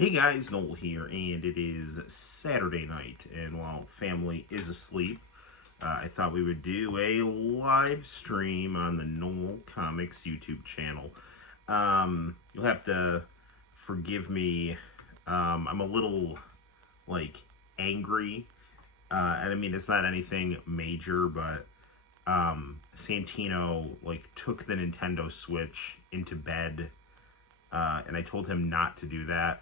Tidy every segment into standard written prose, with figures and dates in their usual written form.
Hey guys, Noel here, and it is Saturday night, and while family is asleep, I thought we would do a live stream on the Noel ComiX YouTube channel. You'll have to forgive me. I'm a little, like, angry, and I mean, it's not anything major, but Santino, like, took the Nintendo Switch into bed, and I told him not to do that.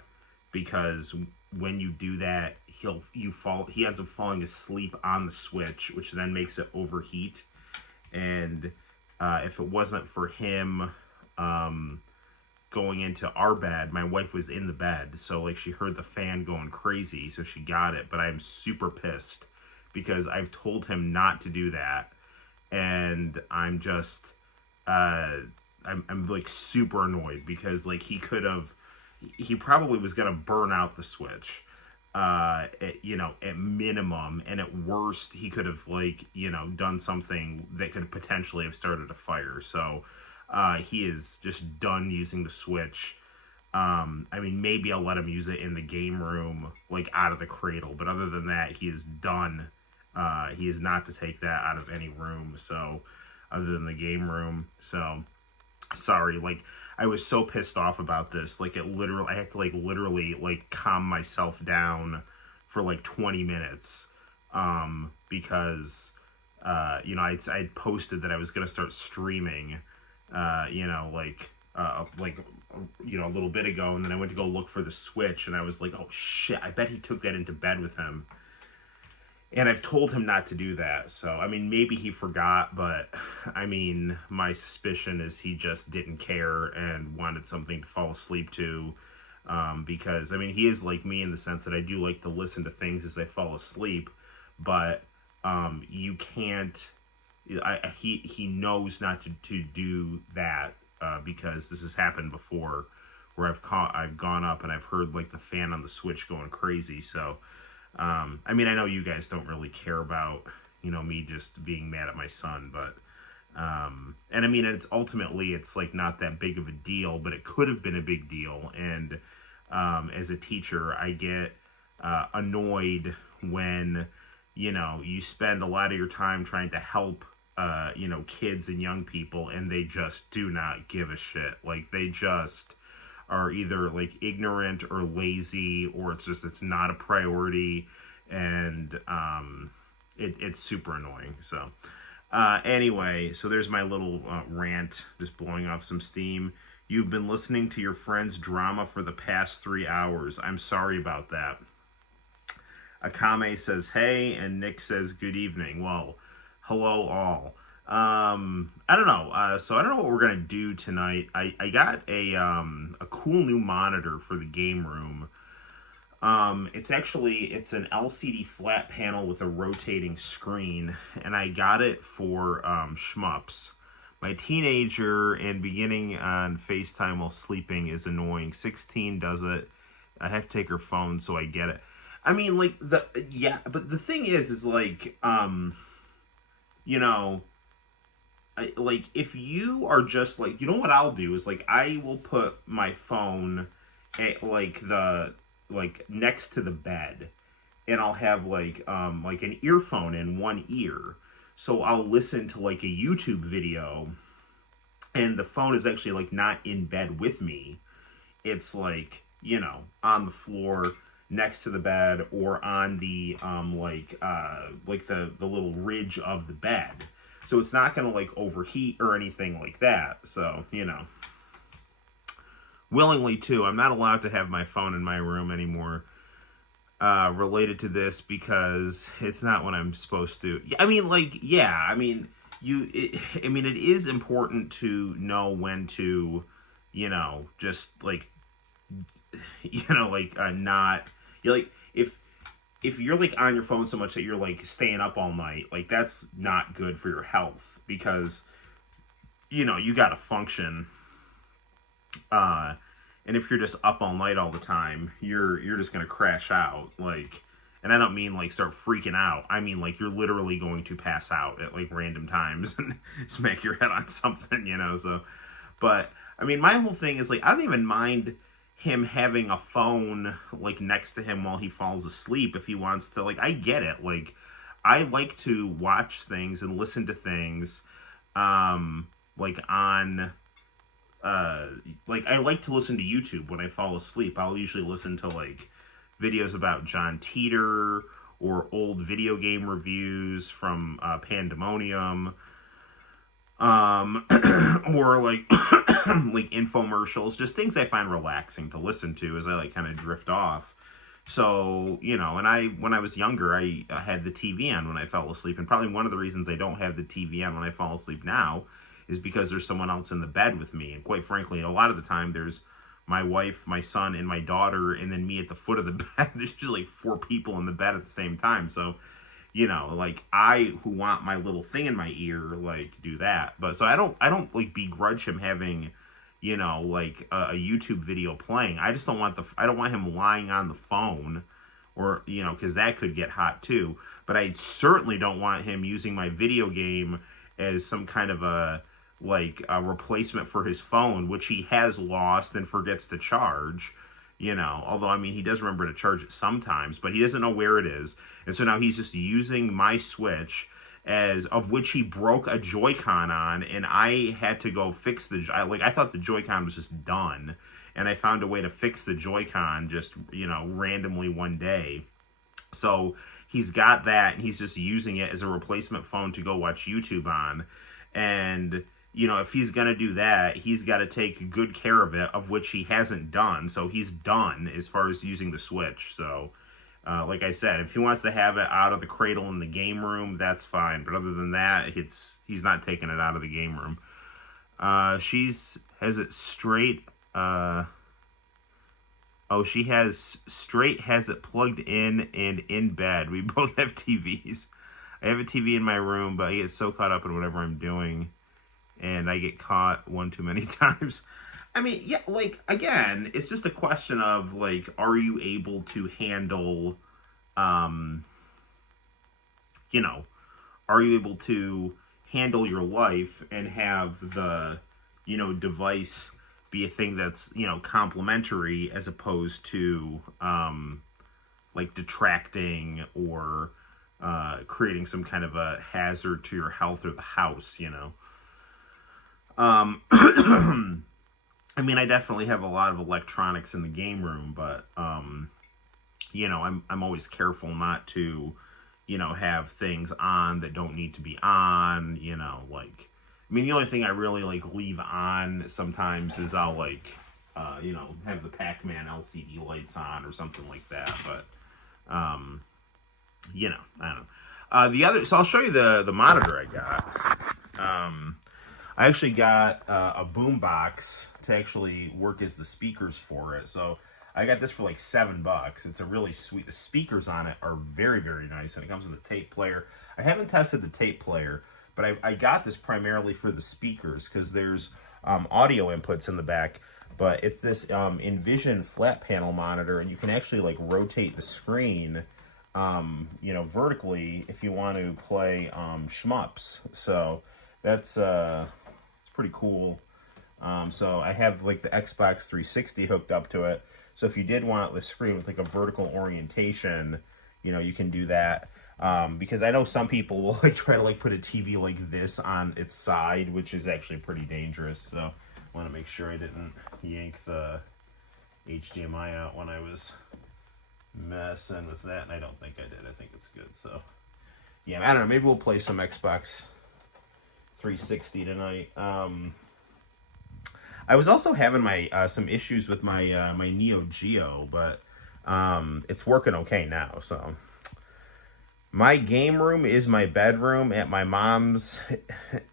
Because when you do that, he ends up falling asleep on the Switch, which then makes it overheat. And if it wasn't for him going into our bed, my wife was in the bed, so like she heard the fan going crazy, so she got it. But I'm super pissed because I've told him not to do that, and I'm just I'm like super annoyed because like he probably was going to burn out the Switch, at minimum, and at worst, he could have, done something that could potentially have started a fire. So, he is just done using the Switch. I mean, maybe I'll let him use it in the game room, like, out of the cradle, but other than that, he is done. He is not to take that out of any room, so, other than the game room, so, sorry, like, I was so pissed off about this. Like, I had to, literally, calm myself down for, 20 minutes. Because, I'd posted that I was going to start streaming, a little bit ago. And then I went to go look for the Switch. And I was like, oh, shit, I bet he took that into bed with him. And I've told him not to do that. So, I mean, maybe he forgot, but, I mean, my suspicion is he just didn't care and wanted something to fall asleep to. Because, I mean, he is like me in the sense that I do like to listen to things as I fall asleep. But, you can't, he knows not to do that, because this has happened before where I've gone up and I've heard, the fan on the Switch going crazy, so... I mean, I know you guys don't really care about, me just being mad at my son, but, and I mean, it's not that big of a deal, but it could have been a big deal, and, as a teacher, I get, annoyed when, you spend a lot of your time trying to help, kids and young people, and they just do not give a shit. Like, they just are either ignorant or lazy, or it's not a priority, and it's super annoying. So anyway, so there's my little rant, just blowing off some steam. You've been listening to your friend's drama for the past 3 hours. I'm sorry about that. Akame says hey, and Nick says good evening. Well, hello all. I don't know. So I don't know what we're gonna do tonight. I got a cool new monitor for the game room. It's an LCD flat panel with a rotating screen, and I got it for shmups. My teenager and beginning on FaceTime while sleeping is annoying. 16 does it. I have to take her phone, so I get it. I mean, but the thing is if you are just what I'll do is I will put my phone at next to the bed, and I'll have an earphone in one ear, so I'll listen to a YouTube video, and the phone is actually not in bed with me. It's on the floor next to the bed, or on the the little ridge of the bed. So it's not going to, overheat or anything like that. So, willingly, too, I'm not allowed to have my phone in my room anymore related to this because it's not what I'm supposed to. I mean, it is important to know when to, just, not... If you're on your phone so much that you're staying up all night, that's not good for your health, because you gotta function, and if you're just up all night all the time, you're just gonna crash out, and I don't mean start freaking out. I mean you're literally going to pass out at random times and smack your head on something, so. But I mean, my whole thing is I don't even mind him having a phone like next to him while he falls asleep if he wants to. Like, I get it. Like, I like to watch things and listen to things, like on, like I like to listen to YouTube when I fall asleep. I'll usually listen to like videos about John Teeter or old video game reviews from Pandemonium, or like like infomercials, just things I find relaxing to listen to as I like kind of drift off. So, you know, and when I was younger, I had the TV on when I fell asleep, and probably one of the reasons I don't have the TV on when I fall asleep now is because there's someone else in the bed with me, and quite frankly, a lot of the time there's my wife, my son, and my daughter, and then me at the foot of the bed. There's just like 4 people in the bed at the same time, so, you know, like, I, who want my little thing in my ear, like, do that. But so I don't like begrudge him having, you know, like a YouTube video playing. I just don't want I don't want him lying on the phone, or, you know, because that could get hot too. But I certainly don't want him using my video game as some kind of a replacement for his phone, which he has lost and forgets to charge. You know, although, I mean, he does remember to charge it sometimes, but he doesn't know where it is. And so now he's just using my Switch, of which he broke a Joy-Con on, and I had to go fix I thought the Joy-Con was just done, and I found a way to fix the Joy-Con just, you know, randomly one day. So he's got that, and he's just using it as a replacement phone to go watch YouTube on. And, you know, if he's going to do that, he's got to take good care of it, of which he hasn't done. So he's done as far as using the Switch. So, like I said, if he wants to have it out of the cradle in the game room, that's fine. But other than that, he's not taking it out of the game room. Has it straight. She has it plugged in and in bed. We both have TVs. I have a TV in my room, but I get so caught up in whatever I'm doing, and I get caught one too many times. I mean, yeah, like, again, it's just a question of, like, are you able to handle, you know, are you able to handle your life and have the, you know, device be a thing that's, you know, complementary as opposed to, like, detracting or creating some kind of a hazard to your health or the house, you know. I mean, I definitely have a lot of electronics in the game room, but, you know, I'm always careful not to, you know, have things on that don't need to be on, you know, like, I mean, the only thing I really, like, leave on sometimes is I'll, like, you know, have the Pac-Man LCD lights on or something like that, but, you know, I don't know. So I'll show you the monitor I got. I actually got a boom box to actually work as the speakers for it. So I got this for like $7. It's a really sweet. The speakers on it are very, very nice, and it comes with a tape player. I haven't tested the tape player, but I got this primarily for the speakers because there's audio inputs in the back. But it's this Envision flat panel monitor, and you can actually like rotate the screen, you know, vertically if you want to play shmups. So that's it's pretty cool. So I have like the Xbox 360 hooked up to it. So if you did want the screen with like a vertical orientation, you know, you can do that. Because I know some people will like try to like put a TV like this on its side, which is actually pretty dangerous. So I want to make sure I didn't yank the HDMI out when I was messing with that, and I don't think I did. I think it's good. So yeah, I don't know, maybe we'll play some Xbox 360 tonight. I was also having my some issues with my my Neo Geo, but it's working okay now. So my game room is my bedroom at my mom's,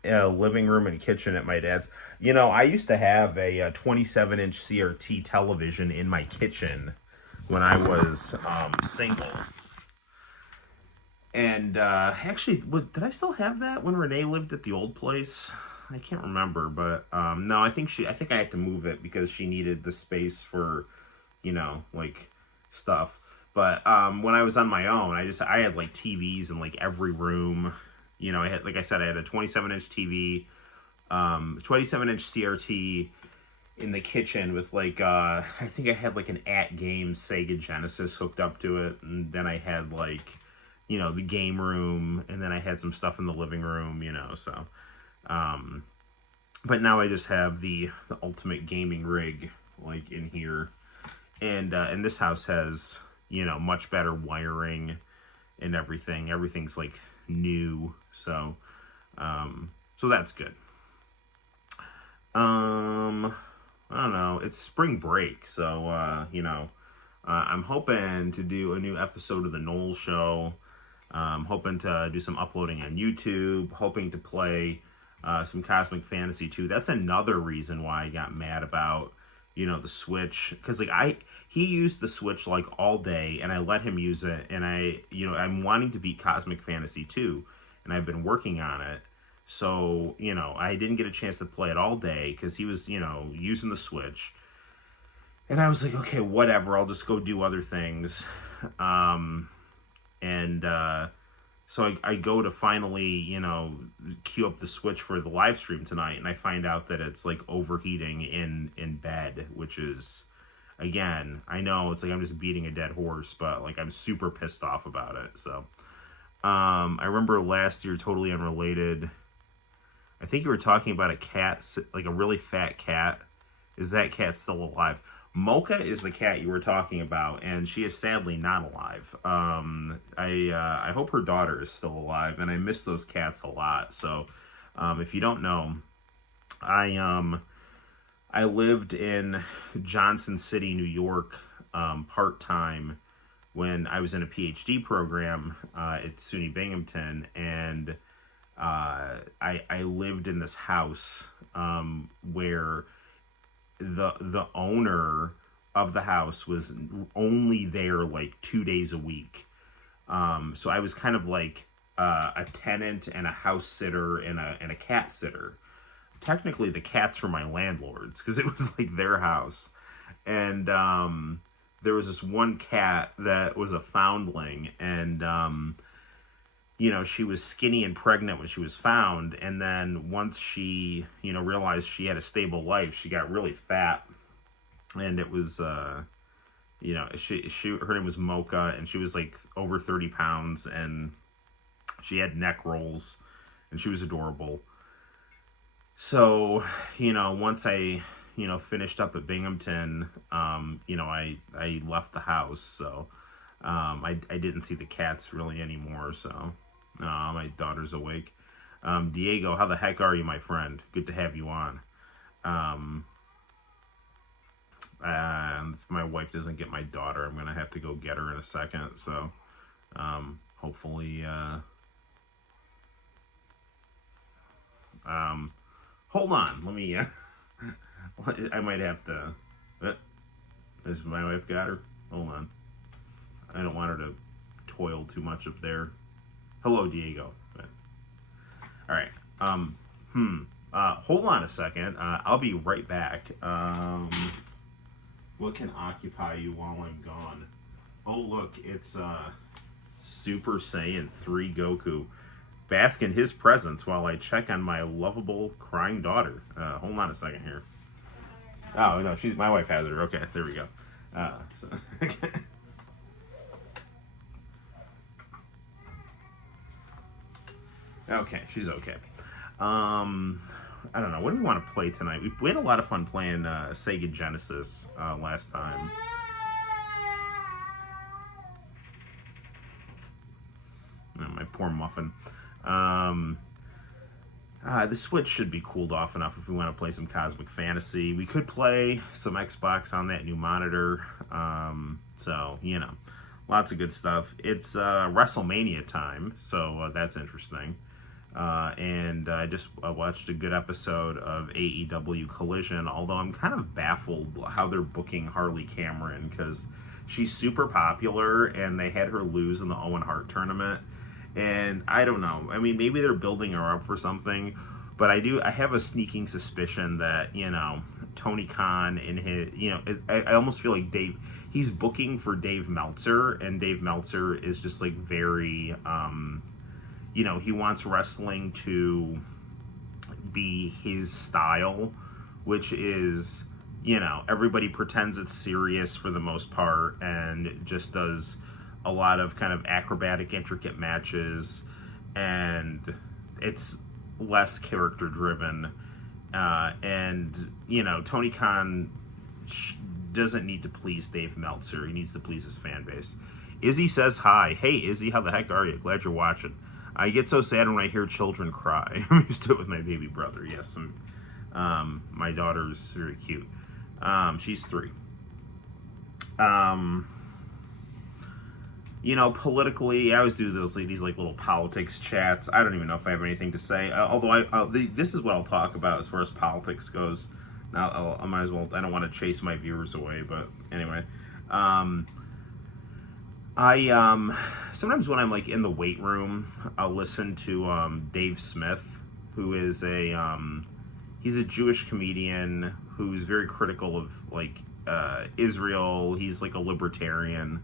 living room and kitchen at my dad's. You know, I used to have a 27-inch CRT television in my kitchen when I was single. And actually, did I still have that when Renee lived at the old place? I can't remember, but no, I think I had to move it because she needed the space for, you know, like stuff. But when I was on my own, I had like TVs in like every room. You know, I had, like I said, I had a 27-inch TV, 27-inch CRT, in the kitchen with like I think I had like an at game Sega Genesis hooked up to it, and then I had like, you know, the game room, and then I had some stuff in the living room, you know. So but now I just have the ultimate gaming rig like in here, and this house has, you know, much better wiring and everything. Everything's like new, so so that's good. I don't know. It's spring break, so you know, I'm hoping to do a new episode of the Noel Show. Hoping to do some uploading on YouTube. Hoping to play some Cosmic Fantasy 2. That's another reason why I got mad about, you know, the Switch, because like he used the Switch like all day, and I let him use it, and I'm wanting to beat Cosmic Fantasy 2, and I've been working on it. So, you know, I didn't get a chance to play it all day because he was, you know, using the Switch. And I was like, okay, whatever, I'll just go do other things. And so I go to finally, you know, queue up the Switch for the live stream tonight, and I find out that it's like overheating in bed, which is, again, I know it's like I'm just beating a dead horse, but like I'm super pissed off about it. So I remember last year, totally unrelated, I think you were talking about a cat, like a really fat cat. Is that cat still alive? Mocha is the cat you were talking about, and she is sadly not alive. I hope her daughter is still alive, and I miss those cats a lot. So, if you don't know, I lived in Johnson City, New York, part time when I was in a PhD program at SUNY Binghamton, and I lived in this house where the owner of the house was only there like 2 days a week. So I was kind of like a tenant and a house sitter and a cat sitter. Technically, the cats were my landlords because it was like their house. And there was this one cat that was a foundling, and you know, she was skinny and pregnant when she was found, and then once she, you know, realized she had a stable life, she got really fat, and it was, you know, her name was Mocha, and she was like over 30 pounds, and she had neck rolls, and she was adorable. So, you know, once I, you know, finished up at Binghamton, you know, I left the house, so I didn't see the cats really anymore, so my daughter's awake. Diego, how the heck are you, my friend? Good to have you on. And if my wife doesn't get my daughter, I'm gonna have to go get her in a second, so hopefully hold on, let me I might have to has my wife got her? Hold on, I don't want her to toil too much up there. Hello, Diego. All right. Hold on a second. I'll be right back. What can occupy you while I'm gone? Oh, look, it's Super Saiyan 3 Goku. Bask in his presence while I check on my lovable crying daughter. Hold on a second here. Oh, no, my wife has her. Okay, there we go. Okay, she's okay. I don't know. What do we want to play tonight? We had a lot of fun playing Sega Genesis last time. Oh, my poor muffin. The Switch should be cooled off enough if we want to play some Cosmic Fantasy. We could play some Xbox on that new monitor. So, you know, lots of good stuff. It's WrestleMania time, so that's interesting. And I just watched a good episode of AEW Collision, although I'm kind of baffled how they're booking Harley Cameron, because she's super popular, and they had her lose in the Owen Hart tournament. And I don't know. I mean, maybe they're building her up for something, but I have a sneaking suspicion that, you know, Tony Khan in his, you know, I almost feel like he's booking for Dave Meltzer, and Dave Meltzer is just like very, you know, he wants wrestling to be his style, which is everybody pretends it's serious for the most part and just does a lot of kind of acrobatic, intricate matches, and it's less character driven. And Tony Khan doesn't need to please Dave Meltzer. He needs to please his fan base. Izzy says hi. Hey, Izzy, how the heck are you? Glad you're watching. I get so sad when I hear children cry. I'm used to it with my baby brother. Yes, my daughter's very cute. She's 3. Politically, I always do these like little politics chats. I don't even know if I have anything to say. Although this is what I'll talk about as far as politics goes. Now I might as well. I don't want to chase my viewers away, but anyway, I sometimes when I'm like in the weight room, I'll listen to Dave Smith, who is he's a Jewish comedian who's very critical of like Israel. He's like a libertarian.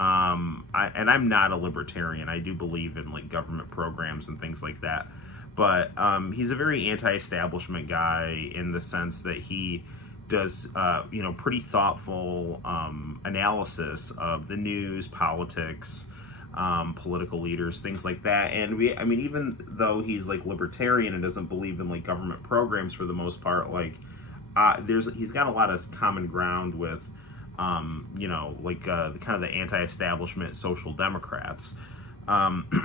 And I'm not a libertarian. I do believe in like government programs and things like that. But he's a very anti-establishment guy in the sense that he does, pretty thoughtful analysis of the news, politics, political leaders, things like that. And even though he's like libertarian and doesn't believe in like government programs for the most part, like he's got a lot of common ground with, the kind of the anti-establishment social democrats.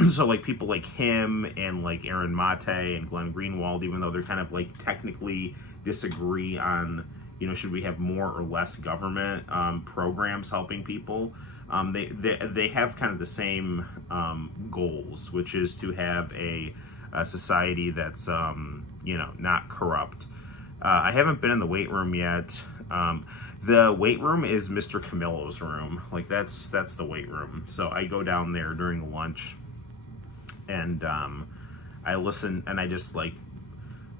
So like people like him and like Aaron Mate and Glenn Greenwald, even though they're kind of like technically disagree on, should we have more or less government programs helping people, they have kind of the same goals, which is to have a society that's not corrupt. I haven't been in the weight room yet. The weight room is Mr. Camillo's room. Like that's the weight room. So I go down there during lunch, and I listen, and I just like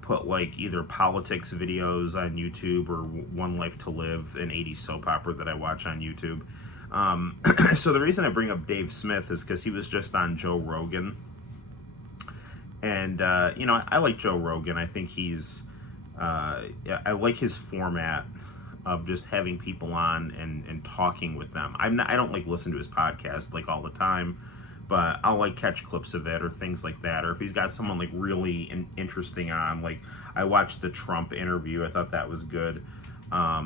put like either politics videos on YouTube or One Life to Live, an 80s soap opera that I watch on YouTube. So the reason I bring up Dave Smith is because he was just on Joe Rogan, and I like Joe Rogan. I think he's I like his format of just having people on and talking with them. I don't like listen to his podcast like all the time, but I'll like catch clips of it or things like that. Or if he's got someone like really interesting on, like I watched the Trump interview. I thought that was good. I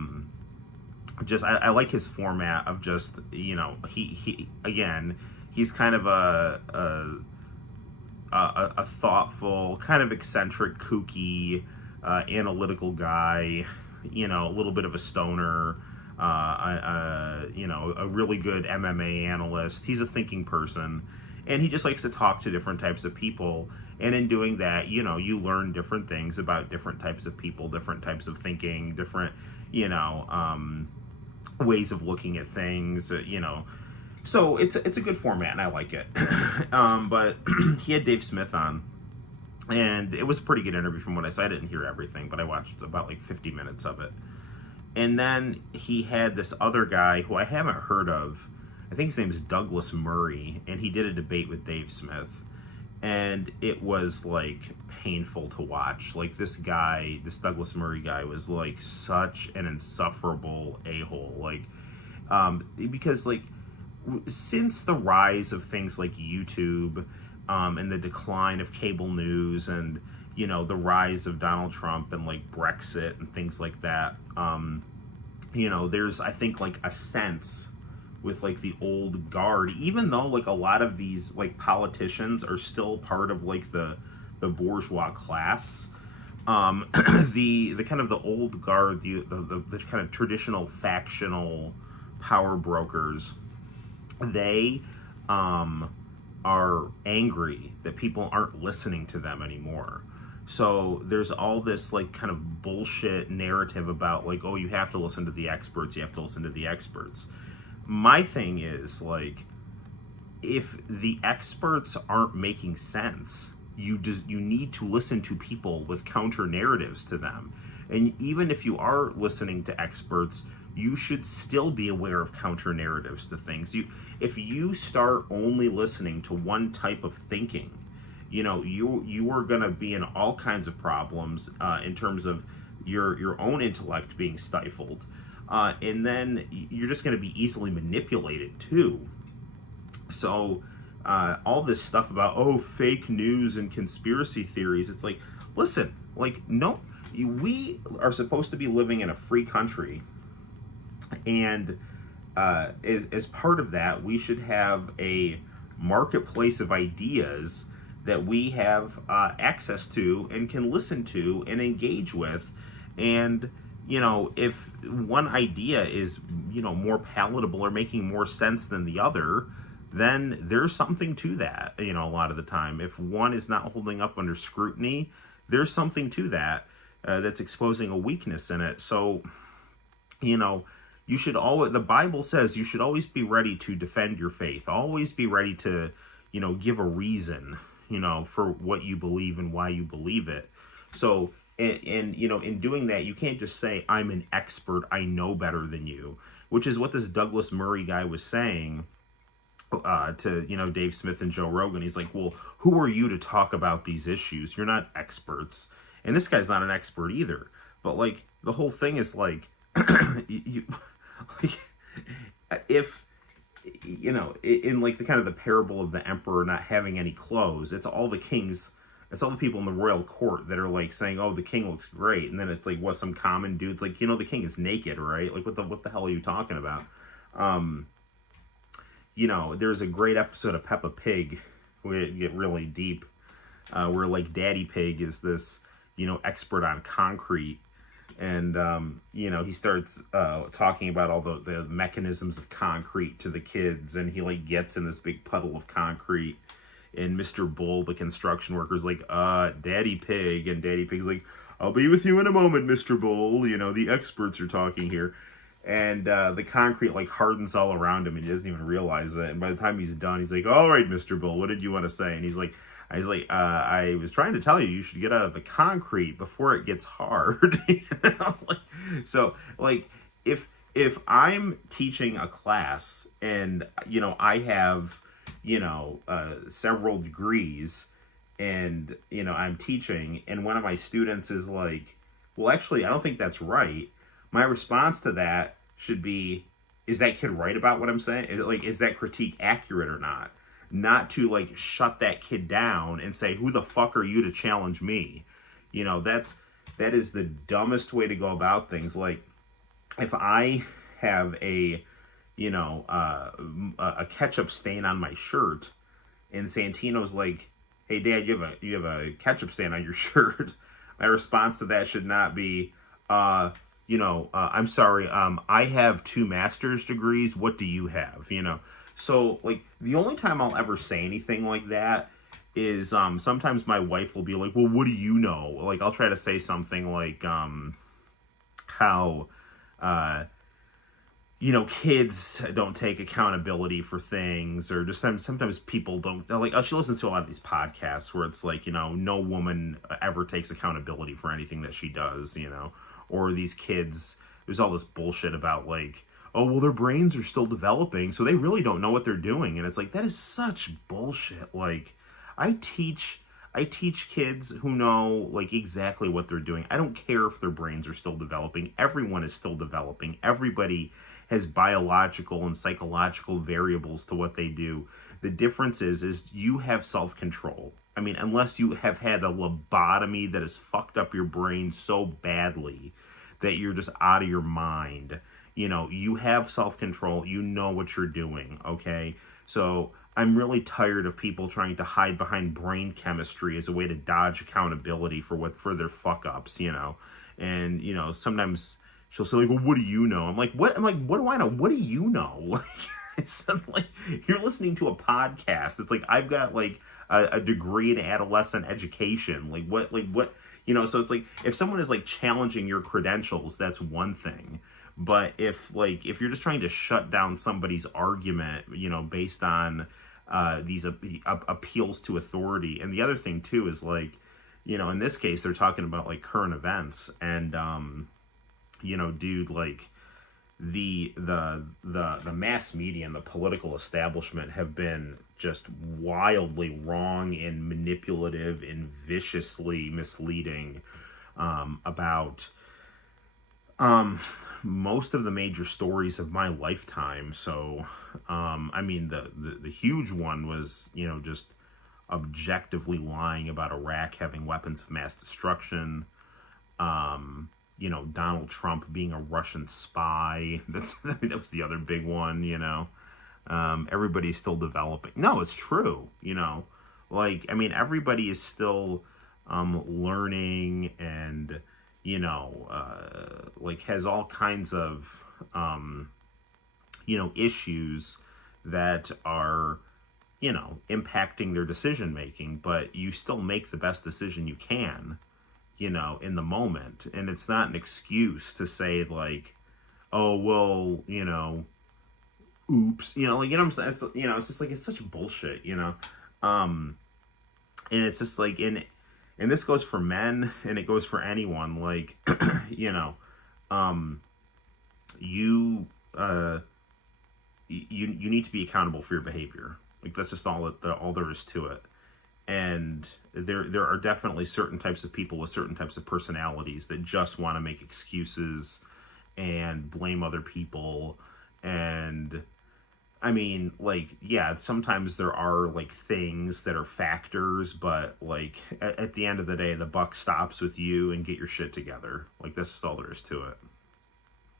like his format of just, he again, he's kind of a thoughtful, kind of eccentric, kooky, analytical guy, a little bit of a stoner, a really good MMA analyst. He's a thinking person, and he just likes to talk to different types of people. And in doing that, you learn different things about different types of people, different types of thinking, different, ways of looking at things, So it's a good format, and I like it. But he had Dave Smith on. And it was a pretty good interview from what I saw. I didn't hear everything, but I watched about like 50 minutes of it. And then he had this other guy who I haven't heard of. I think his name is Douglas Murray, and he did a debate with Dave Smith. And it was like painful to watch. Like this Douglas Murray guy was like such an insufferable a-hole. Like, because like since the rise of things like YouTube, and the decline of cable news and, the rise of Donald Trump and like Brexit and things like that, there's, I think, like a sense with like the old guard, even though like a lot of these like politicians are still part of like the bourgeois class, the kind of the old guard, the kind of traditional factional power brokers, they are angry that people aren't listening to them anymore. So there's all this like kind of bullshit narrative about like, oh, you have to listen to the experts, you have to listen to the experts. My thing is like, if the experts aren't making sense, you need to listen to people with counter narratives to them. And even if you are listening to experts, you should still be aware of counter narratives to things. If you start only listening to one type of thinking, you are going to be in all kinds of problems in terms of your own intellect being stifled. And then you're just going to be easily manipulated too. So all this stuff about, oh, fake news and conspiracy theories, it's like, listen, like, no, we are supposed to be living in a free country, and as part of that, we should have a marketplace of ideas that we have access to and can listen to and engage with. And if one idea is more palatable or making more sense than the other, then there's something to that. A lot of the time, if one is not holding up under scrutiny, there's something to that that's exposing a weakness in it. So you should always, the Bible says you should always be ready to defend your faith. Always be ready to, give a reason, for what you believe and why you believe it. So, and in doing that, you can't just say, I'm an expert, I know better than you, which is what this Douglas Murray guy was saying to, Dave Smith and Joe Rogan. He's like, well, who are you to talk about these issues? You're not experts. And this guy's not an expert either. But, like, the whole thing is, like, if in like the kind of the parable of the emperor not having any clothes, it's all the people in the royal court that are like saying, oh, the king looks great, and then it's like, what, some common dude's like, the king is naked, right? Like, what the hell are you talking about? There's a great episode of Peppa Pig where it get really deep, where like Daddy Pig is this expert on concrete. And, he starts talking about all the mechanisms of concrete to the kids. And he, like, gets in this big puddle of concrete. And Mr. Bull, the construction worker, is like, Daddy Pig. And Daddy Pig's like, I'll be with you in a moment, Mr. Bull. The experts are talking here. And the concrete, like, hardens all around him. And he doesn't even realize it. And by the time he's done, he's like, all right, Mr. Bull, what did you want to say? And he's like, I was trying to tell you, you should get out of the concrete before it gets hard. So, like, if I'm teaching a class and, I have, several degrees and, I'm teaching, and one of my students is like, well, actually, I don't think that's right. My response to that should be, is that kid right about what I'm saying? Is that critique accurate or not? Not to, like, shut that kid down and say, who the fuck are you to challenge me? That is the dumbest way to go about things. Like, if I have a ketchup stain on my shirt, and Santino's like, hey, Dad, you have a ketchup stain on your shirt, my response to that should not be, I'm sorry, I have 2 master's degrees, what do you have? So, like, the only time I'll ever say anything like that is sometimes my wife will be like, well, what do you know? Like, I'll try to say something like how, kids don't take accountability for things, or just sometimes people don't, like, she listens to a lot of these podcasts where it's like, no woman ever takes accountability for anything that she does, or these kids, there's all this bullshit about, like, oh, well, their brains are still developing, so they really don't know what they're doing. And it's like, that is such bullshit. Like, I teach kids who know, like, exactly what they're doing. I don't care if their brains are still developing. Everyone is still developing. Everybody has biological and psychological variables to what they do. The difference is you have self-control. I mean, unless you have had a lobotomy that has fucked up your brain so badly that you're just out of your mind. You have self-control, you know what you're doing, okay? So I'm really tired of people trying to hide behind brain chemistry as a way to dodge accountability for their fuck-ups, And, sometimes she'll say, like, well, what do you know? I'm like, what do I know? What do you know? It's like, you're listening to a podcast. It's like, I've got, like, a degree in adolescent education. What, so it's like, if someone is, like, challenging your credentials, that's one thing. But if you're just trying to shut down somebody's argument, based on these appeals to authority, and the other thing too is, like, in this case they're talking about, like, current events, and dude, like, the mass media and the political establishment have been just wildly wrong and manipulative and viciously misleading about Um, most of the major stories of my lifetime. So, I mean, the huge one was, just objectively lying about Iraq having weapons of mass destruction. Donald Trump being a Russian spy. That was the other big one. Everybody's still developing. No, it's true. Like, I mean, everybody is still learning and like has all kinds of issues that are impacting their decision making, but you still make the best decision you can in the moment. And it's not an excuse to say, like, oh, well, oops, like, what I'm saying? It's just like, it's such bullshit, um and it's just like, and this goes for men and it goes for anyone, like, um you you need to be accountable for your behavior. Like, that's just all there is to it. And there are definitely certain types of people with certain types of personalities that just want to make excuses and blame other people. And I mean, like, yeah, sometimes there are like things that are factors, but like at the end of the day, the buck stops with you, and get your shit together. Like, that's just all there is to it.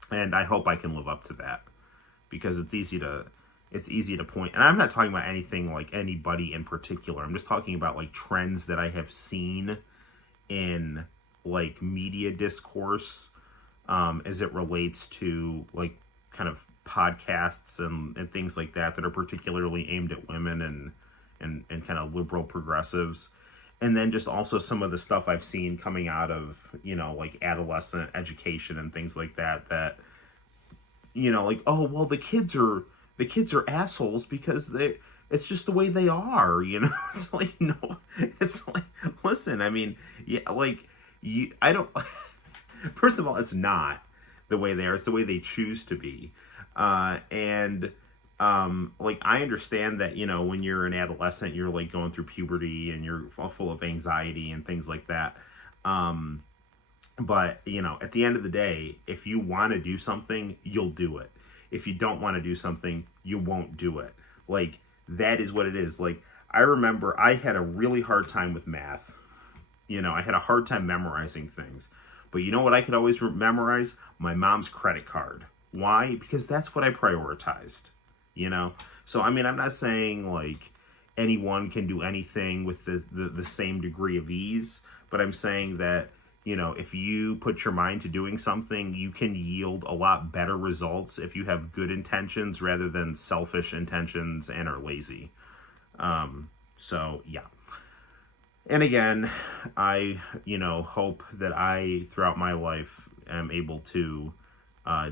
And I hope I can live up to that, because it's easy to point. And I'm not talking about anything like anybody in particular. I'm just talking about like trends that I have seen in like media discourse, as it relates to like kind of podcasts and things like that are particularly aimed at women and kind of liberal progressives. And then just also some of the stuff I've seen coming out of, like adolescent education and things like that, like, oh, well, the kids are assholes because it's just the way they are. It's like, no, it's like, listen, I mean, yeah, like, I don't, first of all, it's not the way they are, it's the way they choose to be. And like, I understand that, when you're an adolescent, you're like going through puberty and you're full of anxiety and things like that. But, at the end of the day, if you want to do something, you'll do it. If you don't want to do something, you won't do it. Like, that is what it is. Like, I remember I had a really hard time with math. I had a hard time memorizing things. But you know what I could always memorize? My mom's credit card. Why? Because that's what I prioritized. So, I mean, I'm not saying, like, anyone can do anything with the same degree of ease. But I'm saying that, if you put your mind to doing something, you can yield a lot better results if you have good intentions rather than selfish intentions and are lazy. So, yeah. And again, I, hope that I, throughout my life, am able to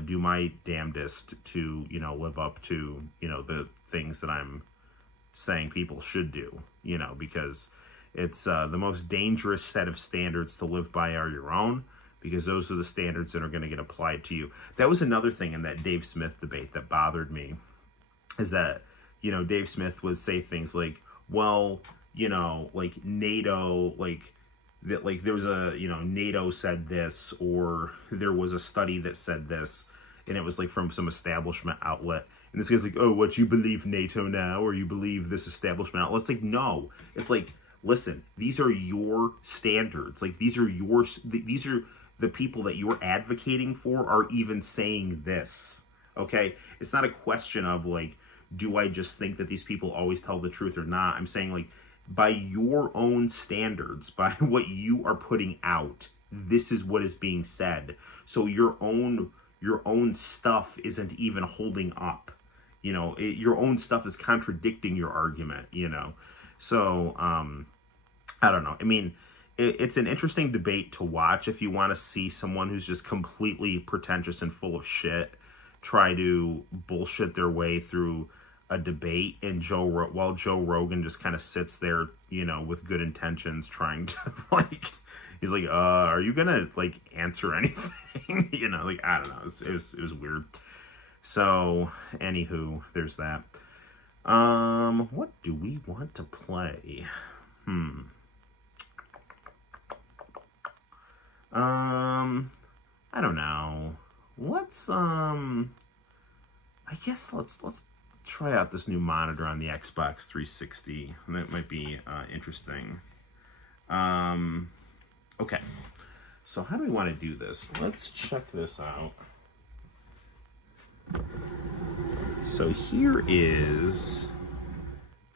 do my damnedest to, live up to, the things that I'm saying people should do, because it's the most dangerous set of standards to live by are your own, because those are the standards that are going to get applied to you. That was another thing in that Dave Smith debate that bothered me, is that, Dave Smith would say things like, well, like NATO, like that, like there was a, NATO said this, or there was a study that said this, and it was like from some establishment outlet. And this guy's like, oh, what, you believe NATO now, or you believe this establishment outlet? It's like, no. It's like, listen, these are your standards. Like, these are the people that you're advocating for are even saying this. Okay? It's not a question of, like, do I just think that these people always tell the truth or not? I'm saying, like, by your own standards, by what you are putting out, this is what is being said. So your own stuff isn't even holding up. Your own stuff is contradicting your argument, So, I don't know. I mean, it's an interesting debate to watch if you want to see someone who's just completely pretentious and full of shit try to bullshit their way through a debate, and while Joe Rogan just kind of sits there, with good intentions, trying to, like, he's like, are you gonna, like, answer anything? Like, I don't know. It was weird. So, anywho, there's that. What do we want to play? I don't know. Let's I guess let's try out this new monitor on the Xbox 360. That might be interesting. Okay. So how do we want to do this? Let's check this out. So here is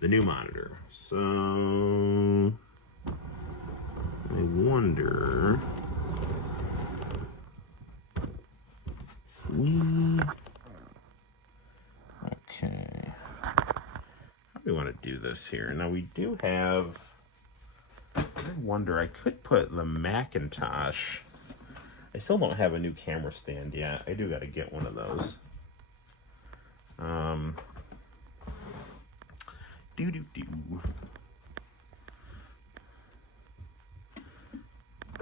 the new monitor. So I wonder if we... Okay. How do we want to do this here? Now we do have... I wonder, I could put the Macintosh. I still don't have a new camera stand yet. I do got to get one of those.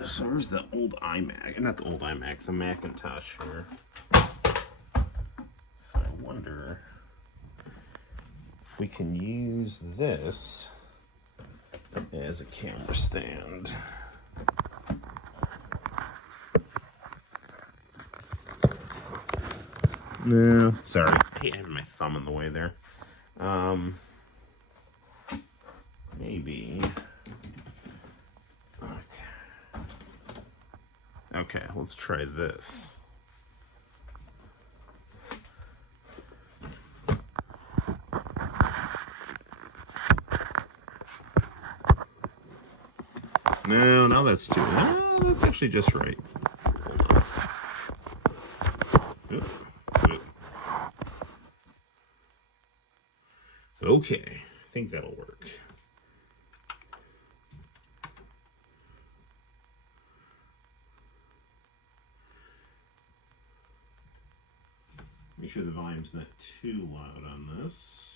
So there's the old iMac, not the old iMac, the Macintosh here. So I wonder if we can use this as a camera stand. No, sorry. I hate having my thumb in the way there. Maybe. Okay, let's try this. No, that's too. No, that's actually just right. Hold on. Okay, I think that'll work. Make sure the volume's not too loud on this.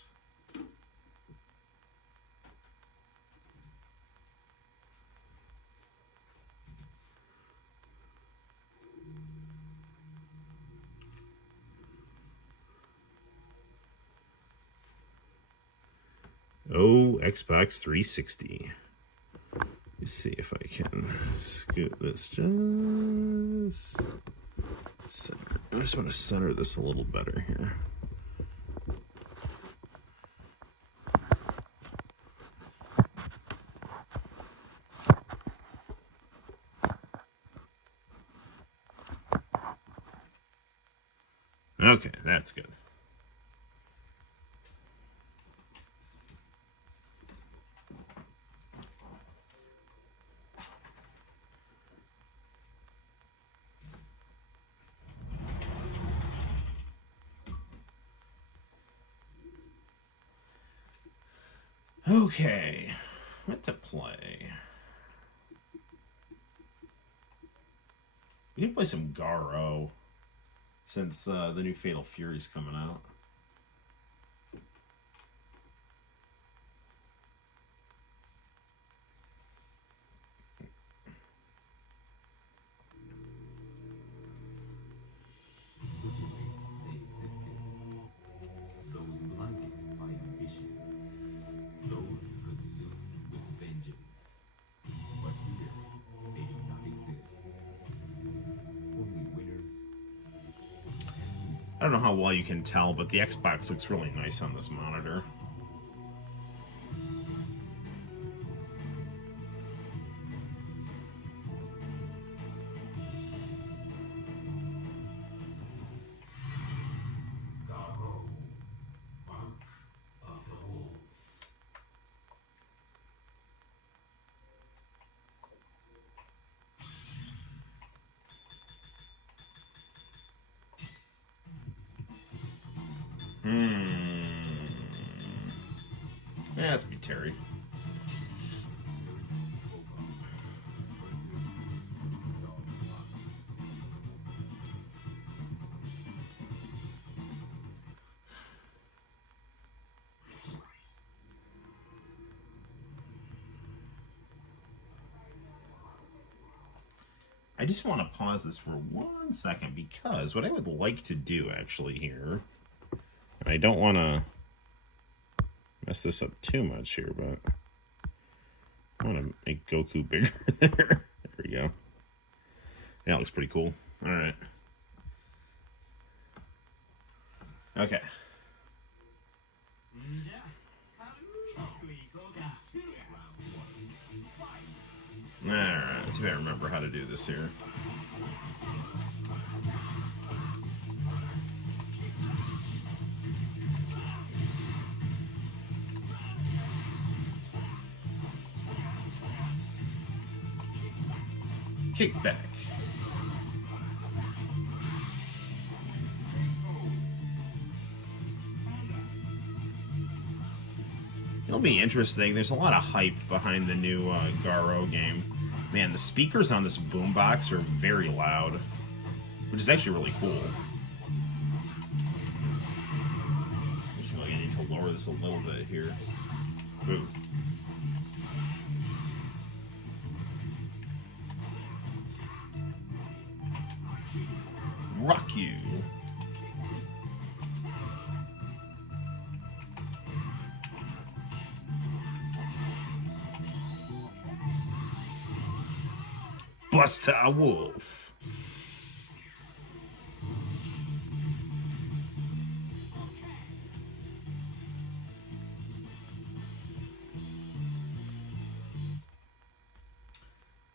Oh, Xbox 360. Let's see if I can scoot this just center. I just want to center this a little better here. Okay, that's good. Okay, what to play? We can play some Garo, since the new Fatal Fury's coming out. I don't know how well you can tell, but the Xbox looks really nice on this monitor. Yeah, that's be Terry. I just want to pause this for 1 second because what I would like to do actually here, and I don't want to mess this up too much here, but I want to make Goku bigger there. There we go. That looks pretty cool. Alright. Okay. Alright, let's see if I remember how to do this here. Kickback. It'll be interesting. There's a lot of hype behind the new Garo game. Man, the speakers on this boombox are very loud, which is actually really cool. I feel like I need to lower this a little bit here. Ooh. Rock you. Buster Wolf.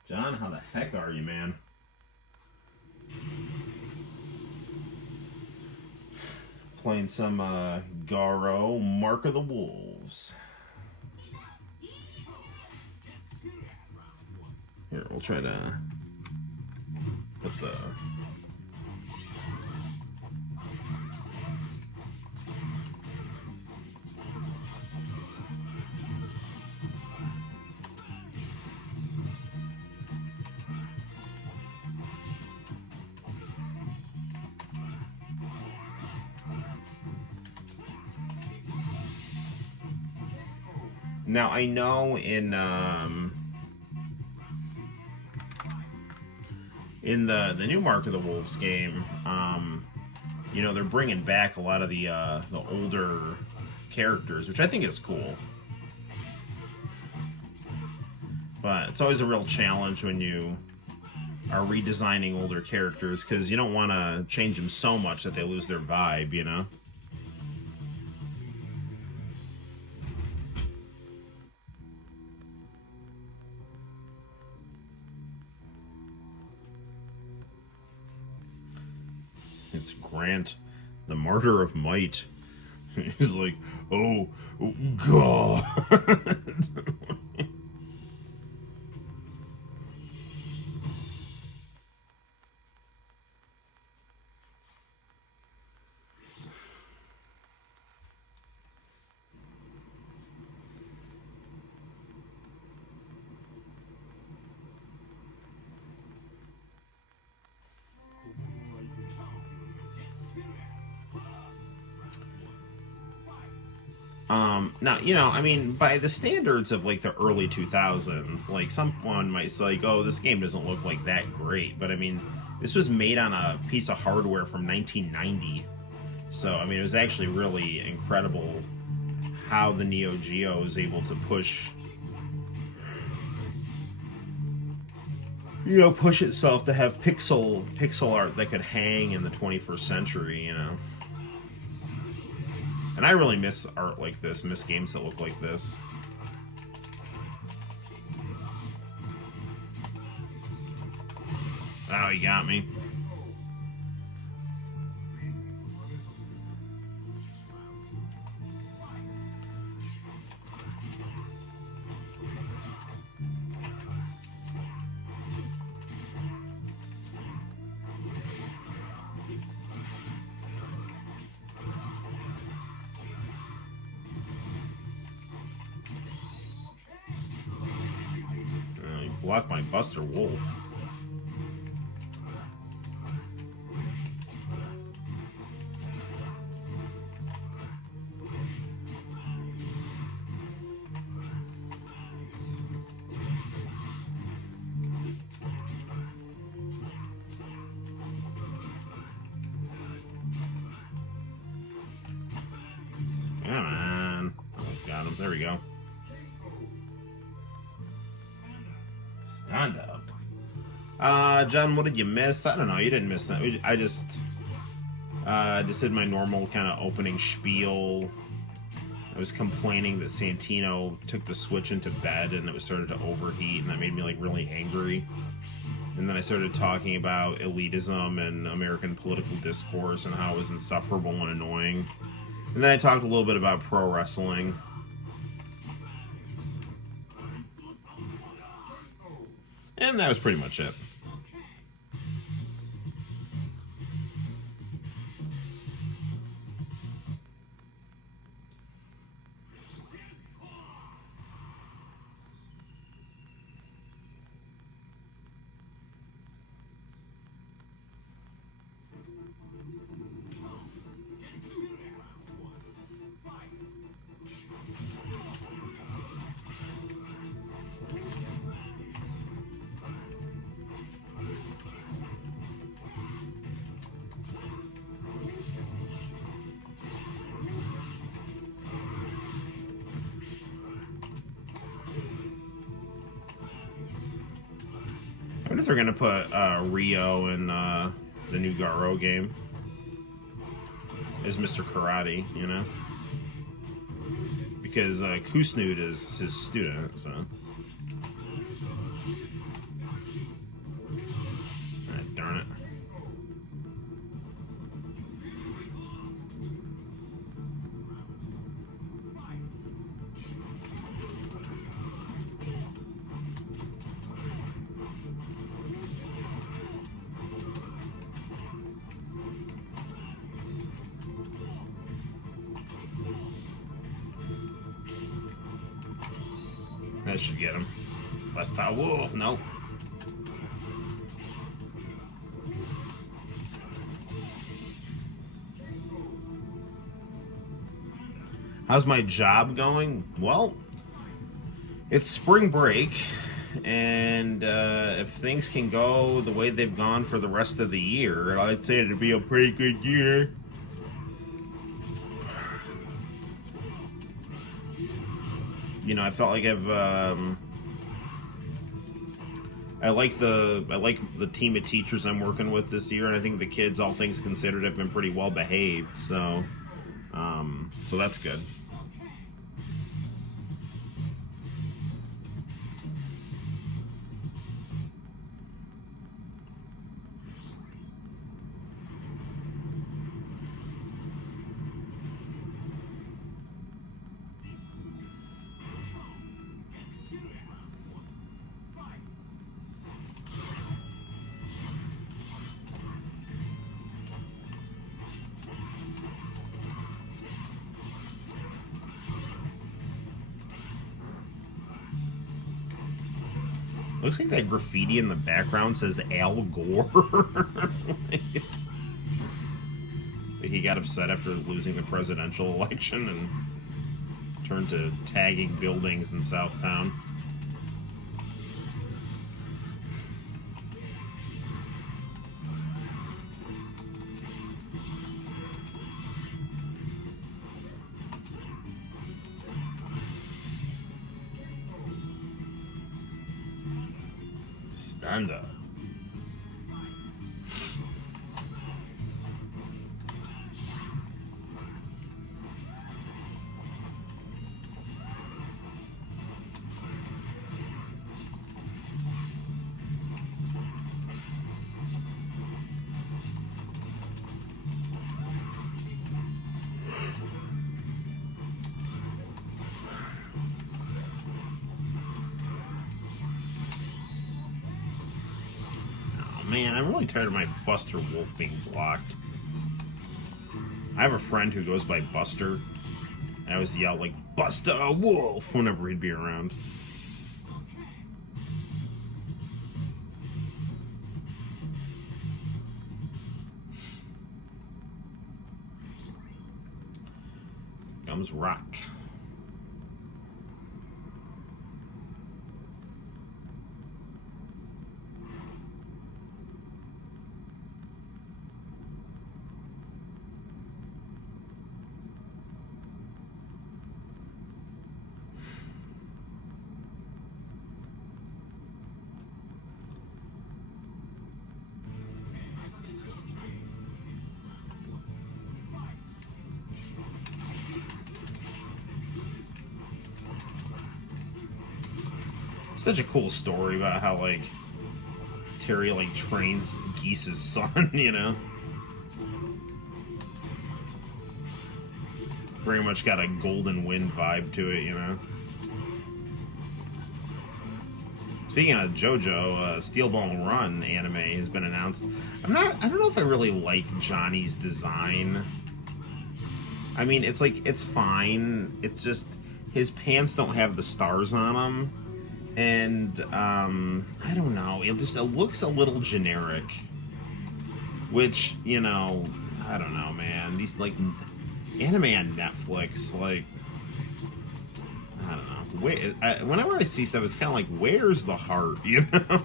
John, how the heck are you, man? Playing some Garo, Mark of the Wolves. Here, we'll try to put the... Now, I know in the new Mark of the Wolves game, you know, they're bringing back a lot of the older characters, which I think is cool. But it's always a real challenge when you are redesigning older characters, because you don't want to change them so much that they lose their vibe, you know? It's Grant, the Martyr of Might. He's like, oh God. Now, you know, I mean, by the standards of, like, the early 2000s, like, someone might say, like, oh, this game doesn't look like that great. But, I mean, this was made on a piece of hardware from 1990. So, I mean, it was actually really incredible how the Neo Geo was able to push, you know, push itself to have pixel art that could hang in the 21st century, you know. And I really miss art like this, miss games that look like this. Oh, you got me. You blocked my Buster Wolf. Come on. Almost got him. There we go. Stand up. John, what did you miss? I don't know. You didn't miss that. I just did my normal kind of opening spiel. I was complaining that Santino took the Switch into bed and it was started to overheat, and that made me like really angry. And then I started talking about elitism and American political discourse and how it was insufferable and annoying. And then I talked a little bit about pro wrestling. And that was pretty much it. I wonder if they're gonna put Rio in the new Garo game as Mr. Karate, you know? Because Kusnud is his student, so. Ah, darn it. That should get him. Westall Wolf, nope. How's my job going? Well, it's spring break, and if things can go the way they've gone for the rest of the year, I'd say it'd be a pretty good year. You know, I felt like I like the team of teachers I'm working with this year, and I think the kids, all things considered, have been pretty well behaved. So that's good. Looks like that graffiti in the background says Al Gore. Like, he got upset after losing the presidential election and turned to tagging buildings in Southtown. Stand up. Man, I'm really tired of my Buster Wolf being blocked. I have a friend who goes by Buster. I always yell like, Buster Wolf, whenever he'd be around. Comes Rock. Such a cool story about how, like, Terry, like, trains Geese's son, you know? Very much got a Golden Wind vibe to it, you know? Speaking of JoJo, Steel Ball Run anime has been announced. I don't know if I really like Johnny's design. I mean, it's like, it's fine. It's just, his pants don't have the stars on them. And, I don't know. It looks a little generic. Which, you know, I don't know, man. These, like, anime on Netflix, like, I don't know. Whenever I see stuff, it's kind of like, where's the heart, you know?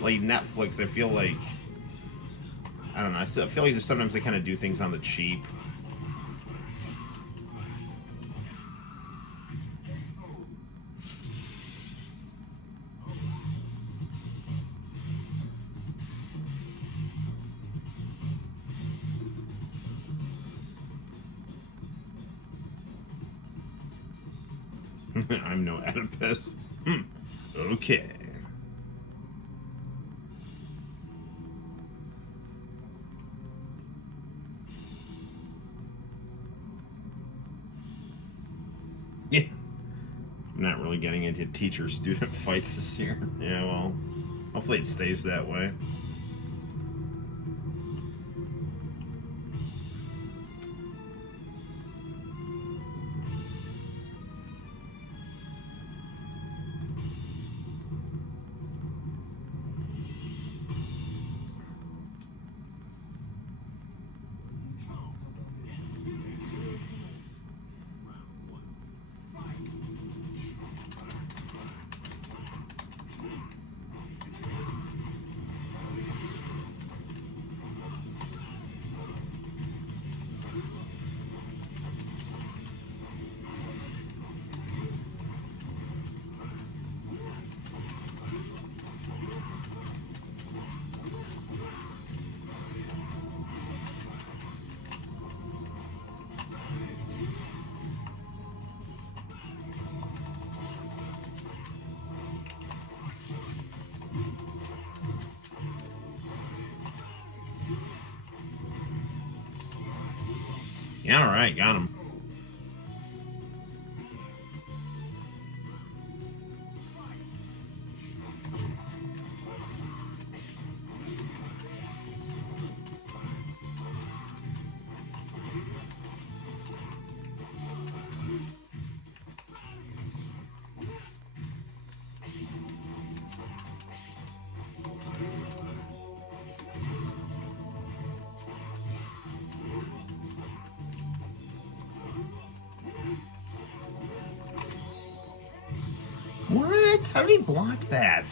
like Netflix, I feel like, I don't know. I feel like just sometimes they kind of do things on the cheap. I'm no Oedipus. Okay. Yeah. I'm not really getting into teacher-student fights this year. Yeah, well, hopefully it stays that way. Yeah, all right, got him. What? How did he block that?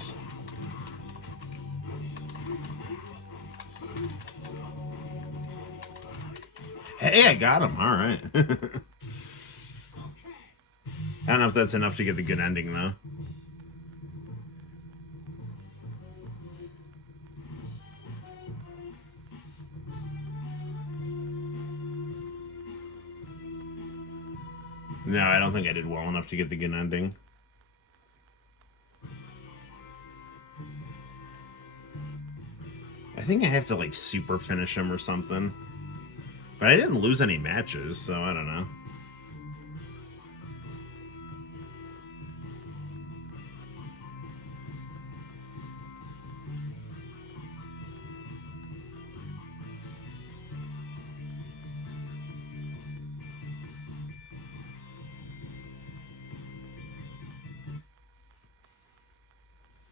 Hey, I got him. All right. I don't know if that's enough to get the good ending, though. No, I don't think I did well enough to get the good ending. I think I have to, like, super finish him or something. But I didn't lose any matches, so I don't know.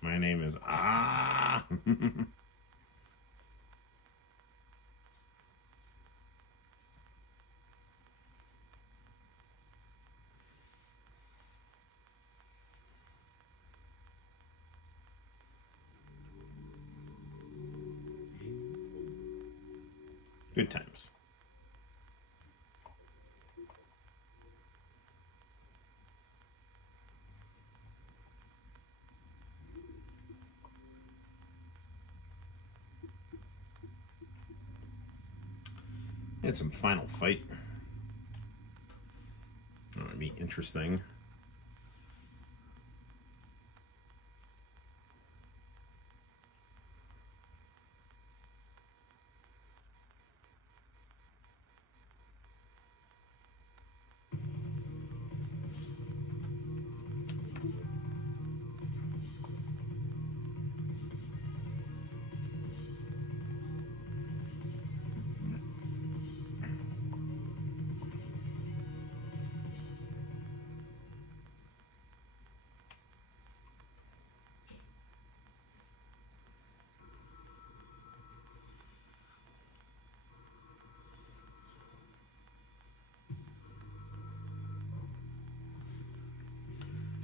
My name is Good times. Had some final fight. That would be interesting.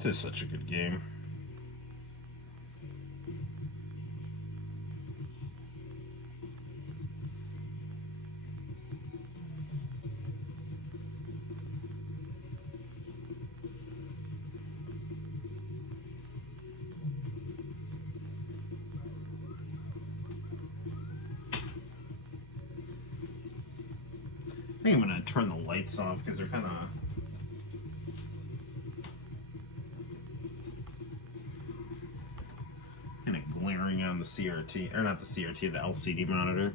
This is such a good game. I think I'm gonna turn the lights off because they're kind of glaring on the CRT, or not the CRT, the LCD monitor.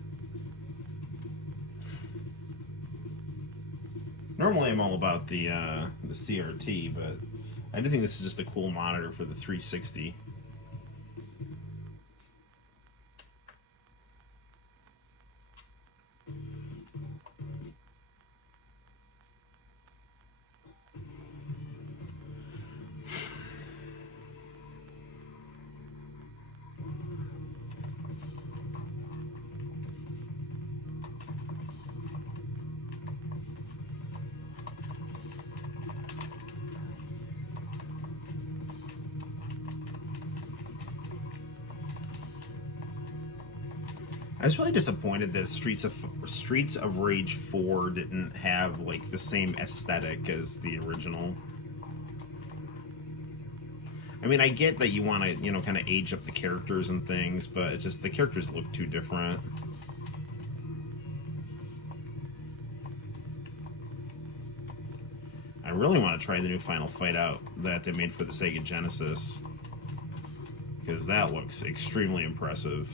Normally I'm all about the CRT, but I do think this is just a cool monitor for the 360. I was really disappointed that Streets of Rage 4 didn't have like the same aesthetic as the original. I mean, I get that you want to, you know, kind of age up the characters and things, but it's just the characters look too different. I really want to try the new Final Fight out that they made for the Sega Genesis, because that looks extremely impressive.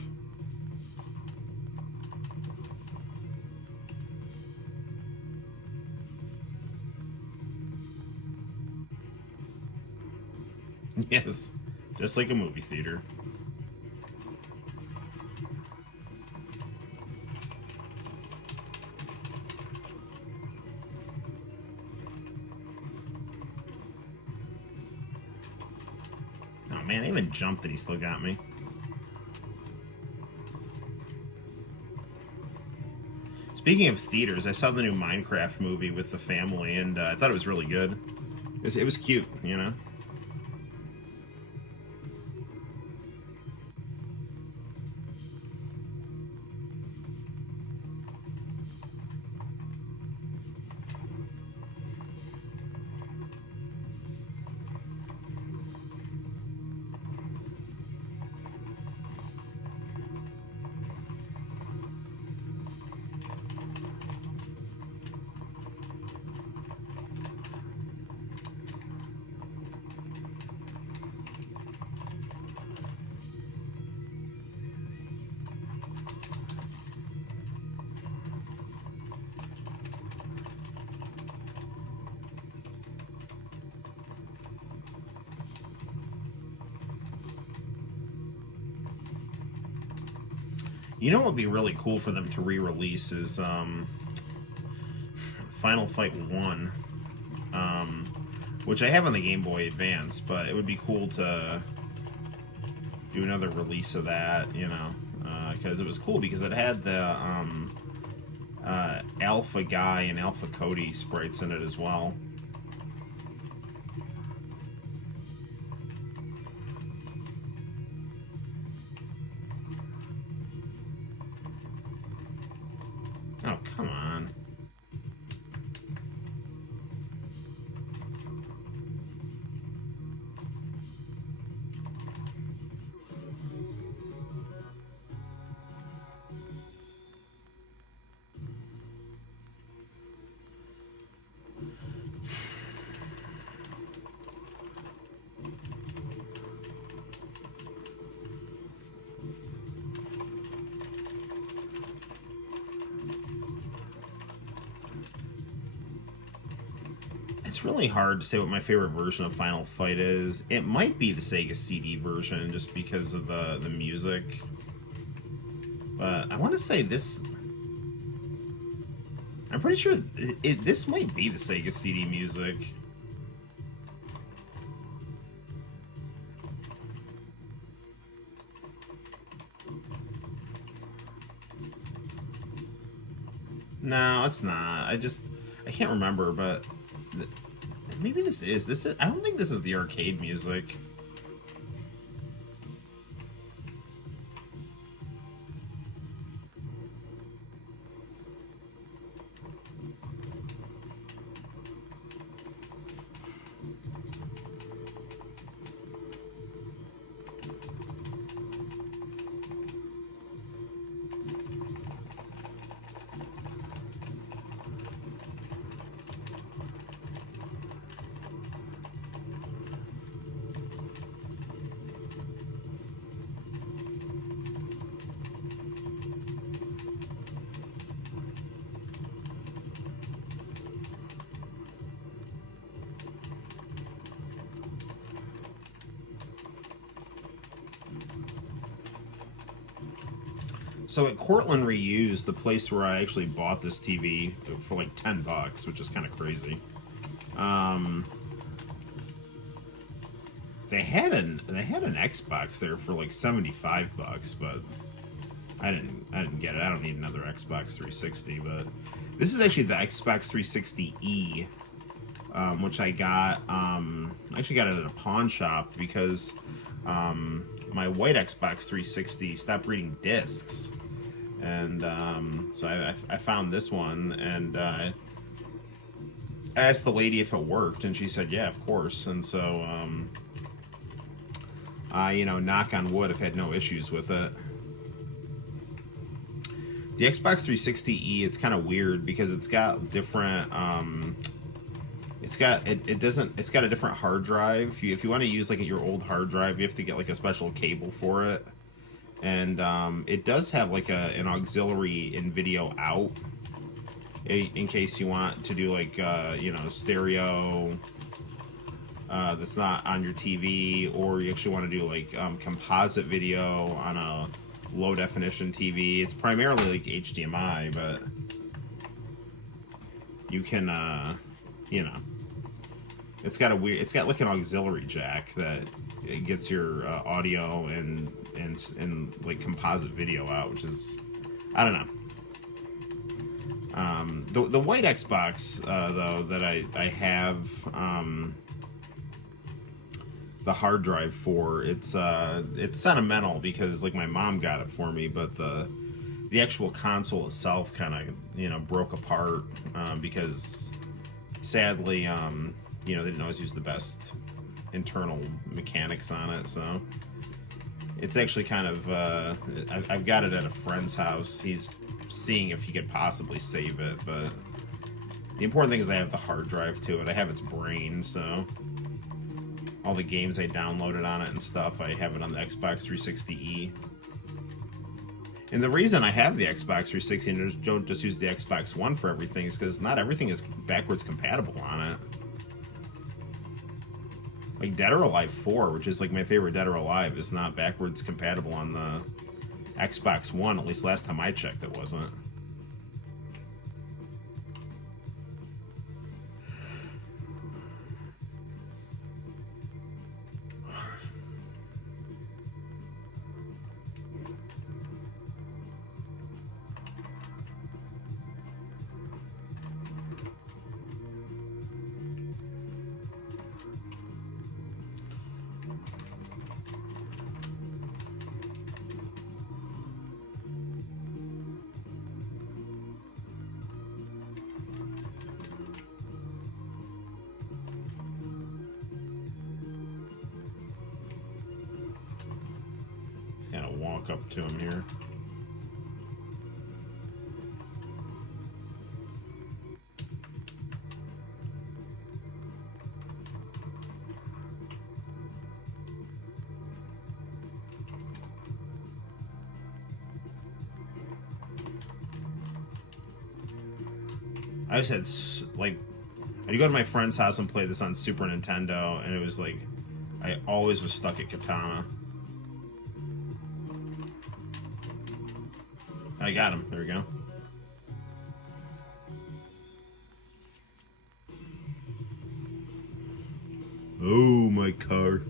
Yes, just like a movie theater. Oh man, I even jumped and he still got me. Speaking of theaters, I saw the new Minecraft movie with the family, and I thought it was really good. It was cute, you know? You know what would be really cool for them to re-release is Final Fight 1, which I have on the Game Boy Advance, but it would be cool to do another release of that, you know, because it was cool because it had the Alpha Guy and Alpha Cody sprites in it as well. Oh, come on. It's really hard to say what my favorite version of Final Fight is. It might be the Sega CD version just because of the music. But I want to say this... I'm pretty sure this might be the Sega CD music. No, it's not. I can't remember, but Maybe this is. I don't think this is the arcade music. So at Cortland Reused, the place where I actually bought this TV for like $10, which is kind of crazy. They had an Xbox there for like $75, but I didn't get it. I don't need another Xbox 360. But this is actually the Xbox 360e, which I got. I actually got it at a pawn shop because my white Xbox 360 stopped reading discs. And so I found this one, and I asked the lady if it worked, and she said, yeah, of course. And so I, knock on wood, I've had no issues with it. The Xbox 360e, it's kind of weird because it's got different, it's got a different hard drive. If you want to use like your old hard drive, you have to get like a special cable for it. And it does have like an auxiliary in video out in case you want to do like stereo that's not on your TV, or you actually want to do like composite video on a low definition TV. It's primarily like HDMI, but you can it's got like an auxiliary jack that it gets your audio and like composite video out, which is, I don't know. The white Xbox though that I have the hard drive for, it's sentimental because like my mom got it for me, but the actual console itself kind of broke apart because sadly they didn't always use the best internal mechanics on it, so it's actually kind of I've got it at a friend's house. He's seeing if he could possibly save it, but the important thing is I have the hard drive to it. I have its brain, so all the games I downloaded on it and stuff, I have it on the Xbox 360e. And the reason I have the Xbox 360 and don't just use the Xbox One for everything is because not everything is backwards compatible on it. Like Dead or Alive 4, which is like my favorite Dead or Alive, is not backwards compatible on the Xbox One. At least last time I checked, it wasn't. Kind of walk up to him here. I just had like, I'd go to my friend's house and play this on Super Nintendo, and it was like I always was stuck at Katana. I got him. There we go. Oh, my car.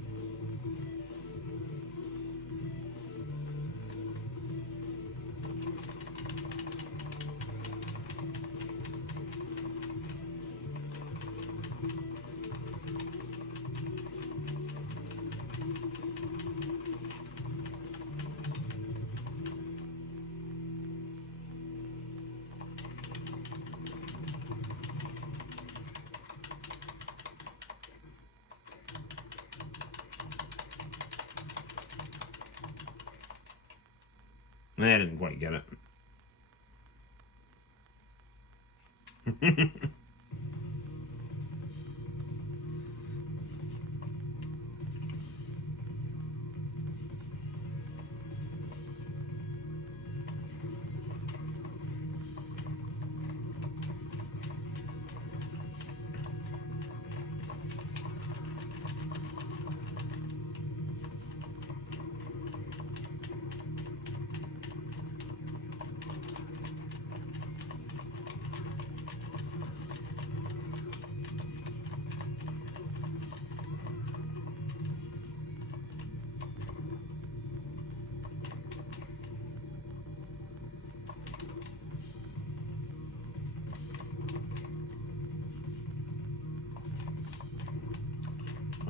I didn't quite get it.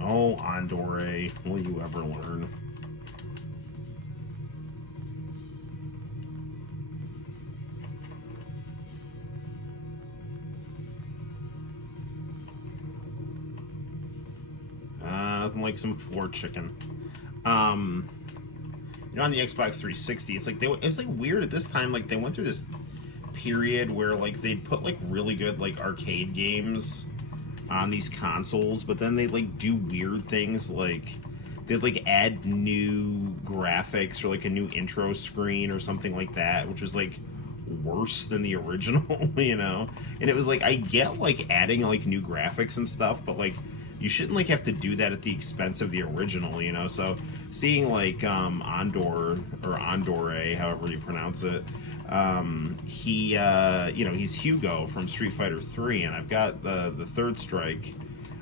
Oh, Andore, will you ever learn? Nothing like some floor chicken. Um, on the Xbox 360, it's like it was like weird at this time. Like they went through this period where like they'd put like really good like arcade games on these consoles, but then they like do weird things like they'd like add new graphics or like a new intro screen or something like that, which was like worse than the original, you know. And it was like I get like adding like new graphics and stuff, but like you shouldn't like have to do that at the expense of the original, you know. So seeing like Andor or Andore, however you pronounce it, he you know, he's Hugo from Street Fighter 3, and I've got the Third Strike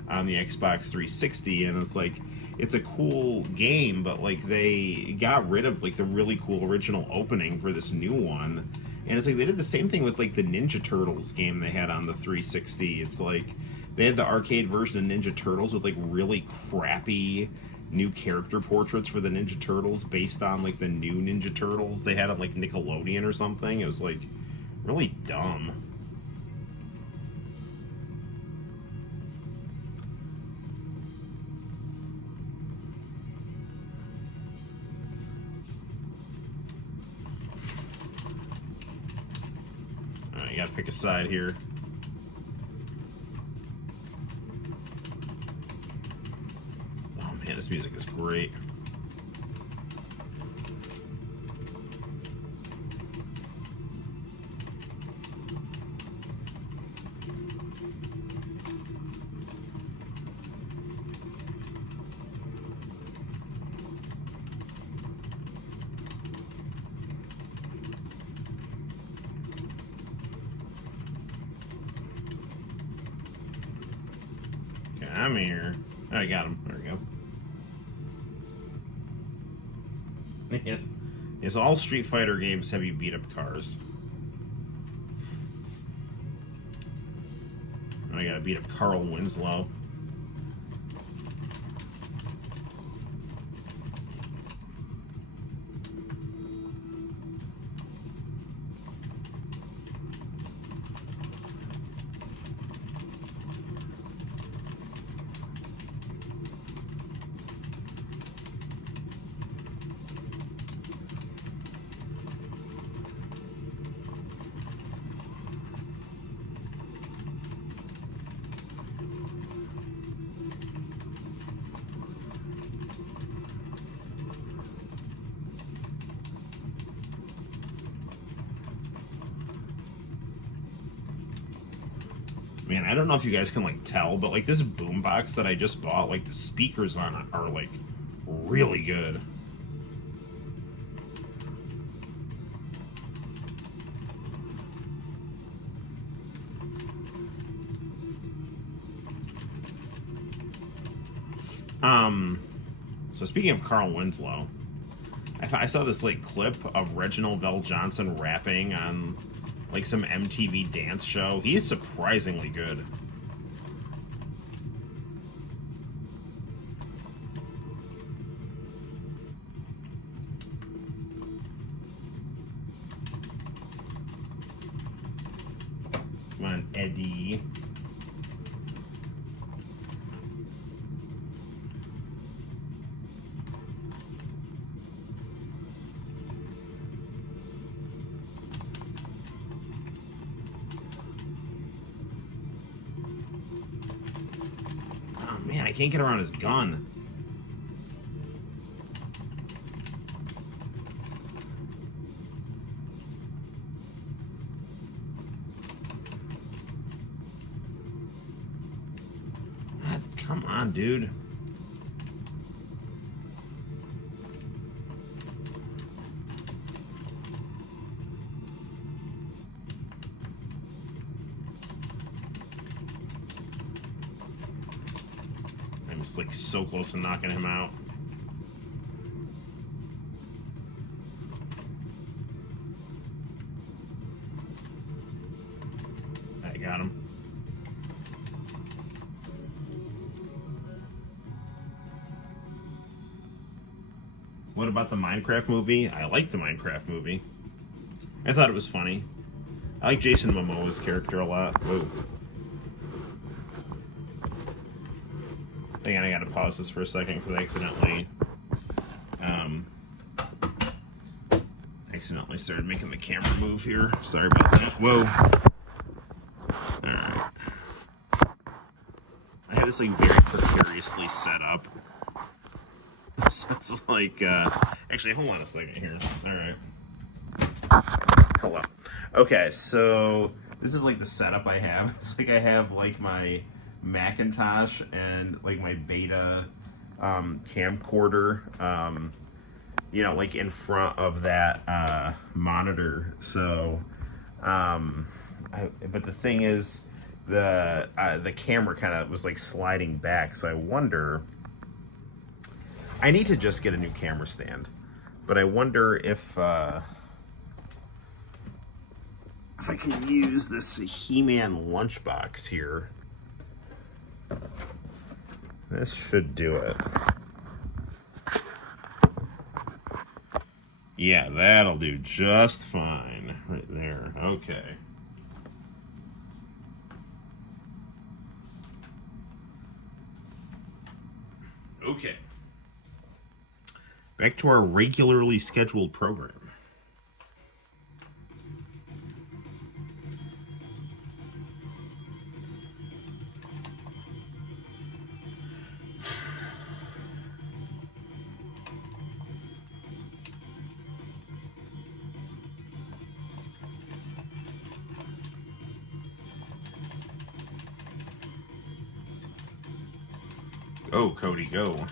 on the Xbox 360, and it's like it's a cool game, but like they got rid of like the really cool original opening for this new one. And it's like they did the same thing with like the Ninja Turtles game they had on the 360. It's like they had the arcade version of Ninja Turtles with like really crappy new character portraits for the Ninja Turtles based on like the new Ninja Turtles they had on like Nickelodeon or something. It was like really dumb. Alright, you gotta pick a side here. Oh man, this music is great. I'm here. Oh, I got him. There we go. Yes. Yes, all Street Fighter games have you beat up cars. I gotta beat up Carl Winslow. Man, I don't know if you guys can like tell, but like this boombox that I just bought, like the speakers on it are like really good. So speaking of Carl Winslow, I saw this like clip of Reginald Vell Johnson rapping on like some MTV dance show. He's surprisingly good. Come on, Eddie. Man, I can't get around his gun. God, come on, dude. I'm just like so close to knocking him out. I got him. What about the Minecraft movie? I like the Minecraft movie. I thought it was funny. I like Jason Momoa's character a lot. Whoa. Hang on, I gotta pause this for a second because I accidentally started making the camera move here. Sorry about that. Whoa. Alright. I have this like very precariously set up. So it's like, actually, hold on a second here. Alright. Hello. Okay, so this is like the setup I have. It's like I have like my Macintosh and like my beta camcorder, you know, like in front of that monitor. So, but the thing is, the camera kind of was like sliding back. So I wonder. I need to just get a new camera stand, but I wonder if I can use this He-Man lunchbox here. This should do it. Yeah, that'll do just fine right there. Okay. Okay. Back to our regularly scheduled program. Go, Cody, go.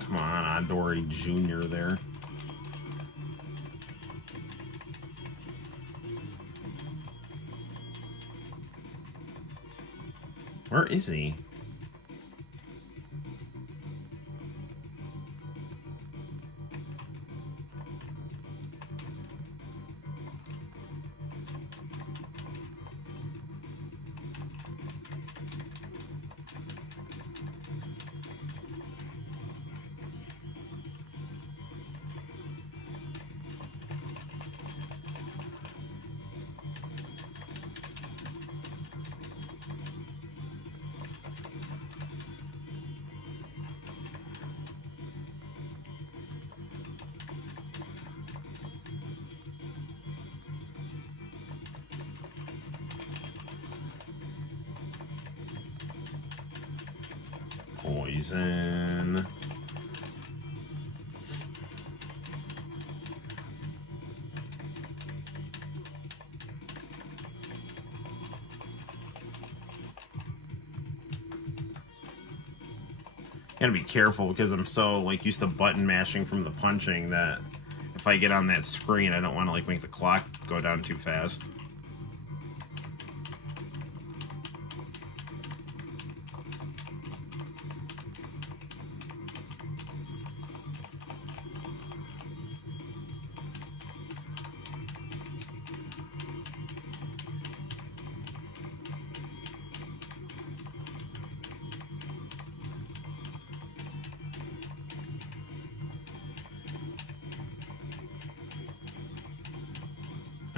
Come on, Adori Jr. there. Where is he? Poison. Gotta be careful because I'm so like used to button mashing from the punching that if I get on that screen, I don't want to like make the clock go down too fast.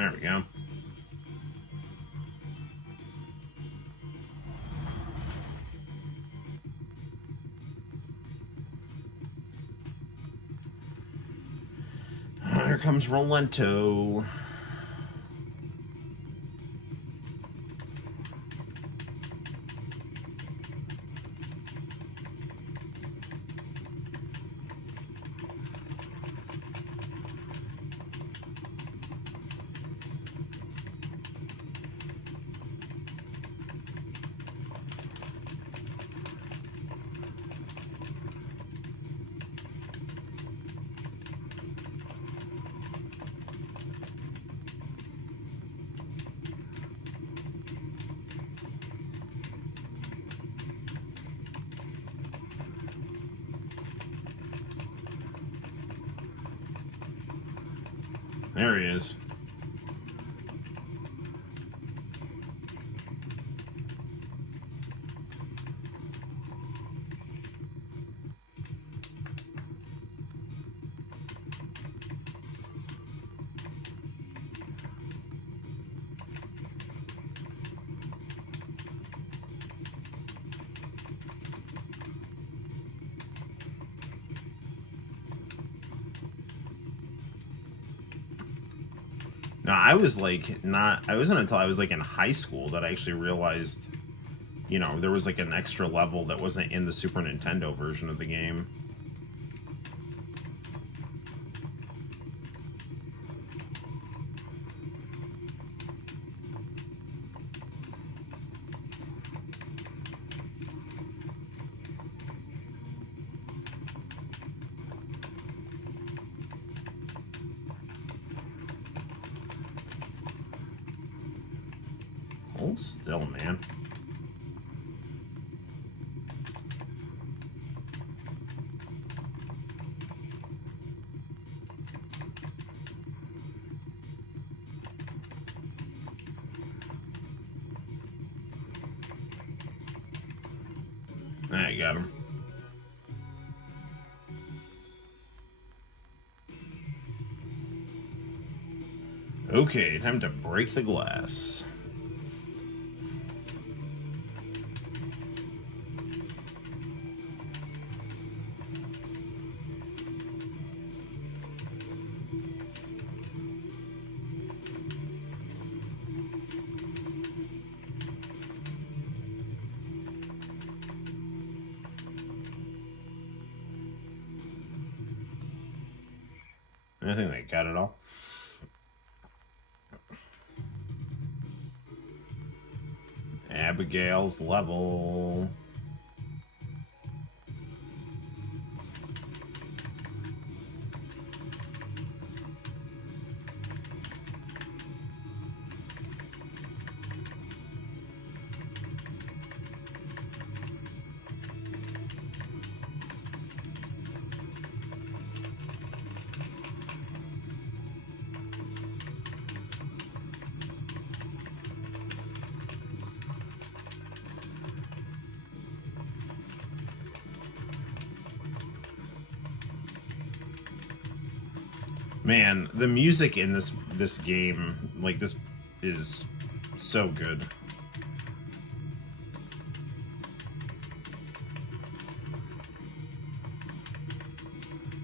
There we go. Here comes Rolento. There he is. No, I was like not. I wasn't until I was like in high school that I actually realized, you know, there was like an extra level that wasn't in the Super Nintendo version of the game. Hold still, man. I got him. Okay, time to break the glass. I think they got it all. Abigail's level. Man, the music in this game, like this, is so good.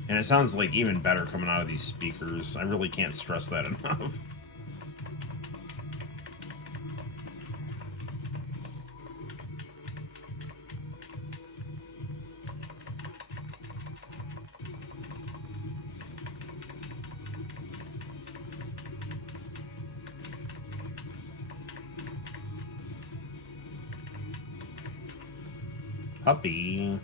And it sounds like even better coming out of these speakers. I really can't stress that enough. Puppy.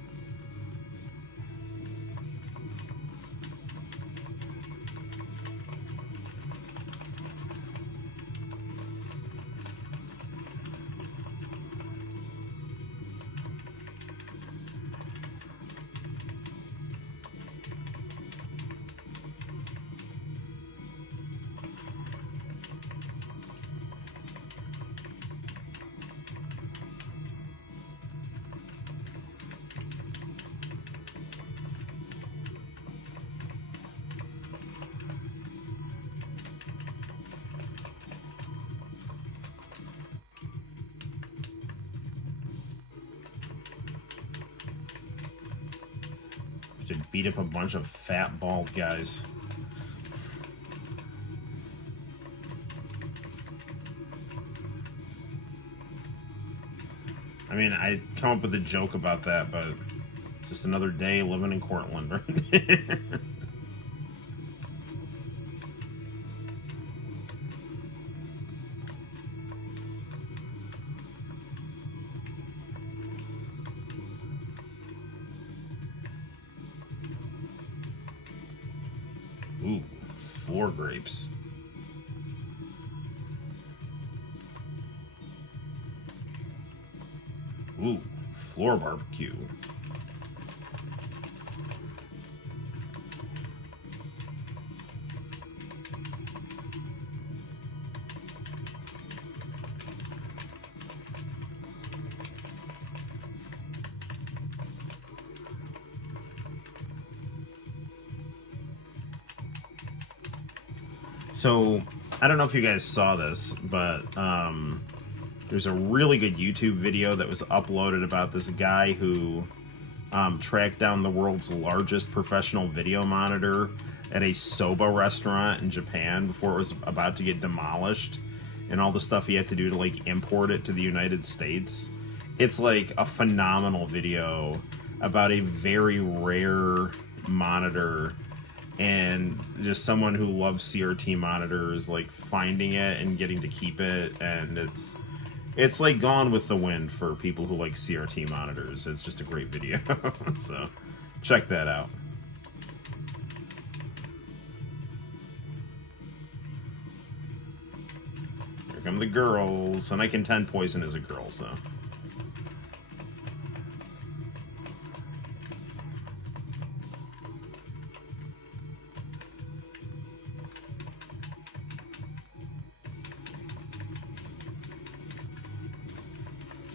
to beat up a bunch of fat, bald guys. I mean, I'd come up with a joke about that, but just another day living in Cortland, right? Ooh, floor grapes. Ooh, floor barbecue. So, I don't know if you guys saw this, but there's a really good YouTube video that was uploaded about this guy who tracked down the world's largest professional video monitor at a soba restaurant in Japan before it was about to get demolished, and all the stuff he had to do to like import it to the United States. It's like a phenomenal video about a very rare monitor, and just someone who loves CRT monitors like finding it and getting to keep it, and it's like Gone with the Wind for people who like CRT monitors. It's just a great video. So check that out. Here come the girls, and I can 10 poison as a girl, so.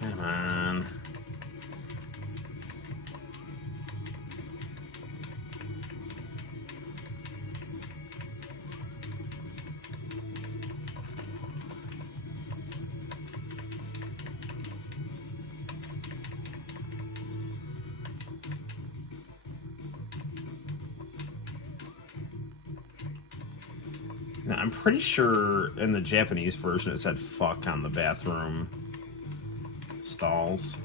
Come on. Now, I'm pretty sure in the Japanese version it said fuck on the bathroom stalls.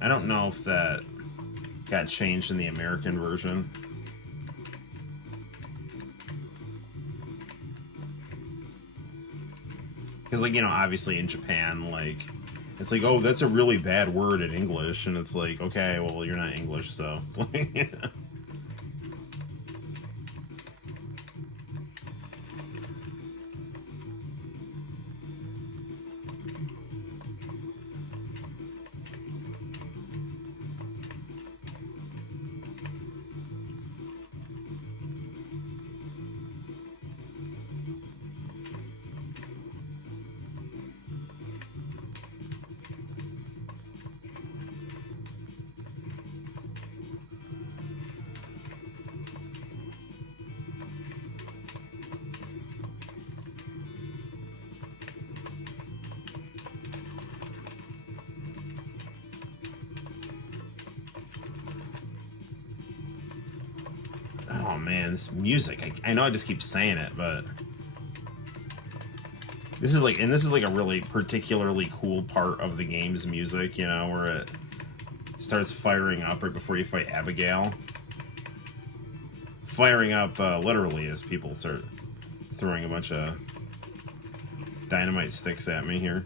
I don't know if that got changed in the American version. Because, like, you know, obviously in Japan, like, it's like, oh, that's a really bad word in English. And it's like, okay, well, you're not English, so. It's like, yeah. Oh man, this music. I know I just keep saying it, but this is like a really particularly cool part of the game's music, you know, where it starts firing up right before you fight Abigail. Firing up literally as people start throwing a bunch of dynamite sticks at me here.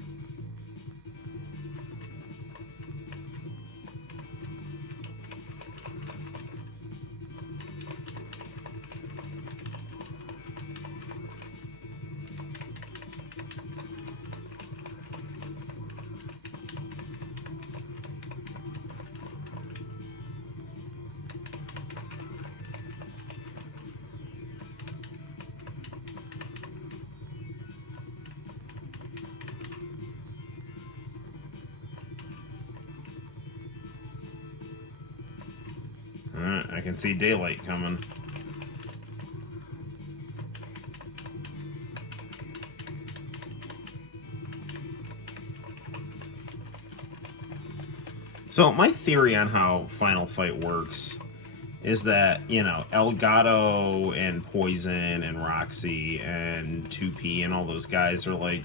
Alright, I can see daylight coming. So my theory on how Final Fight works is that, you know, Elgato and Poison and Roxy and 2P and all those guys are like,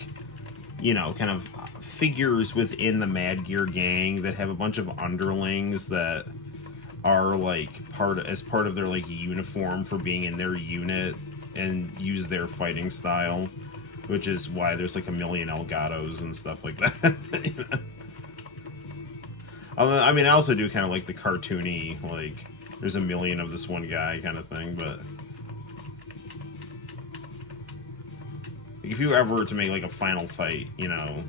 you know, kind of figures within the Mad Gear gang that have a bunch of underlings that are like part of their like uniform for being in their unit and use their fighting style, which is why there's like a million Elgatos and stuff like that. You know? Although, I mean, I also do kind of like the cartoony, like, there's a million of this one guy kind of thing, but if you ever were to make like a Final Fight, you know,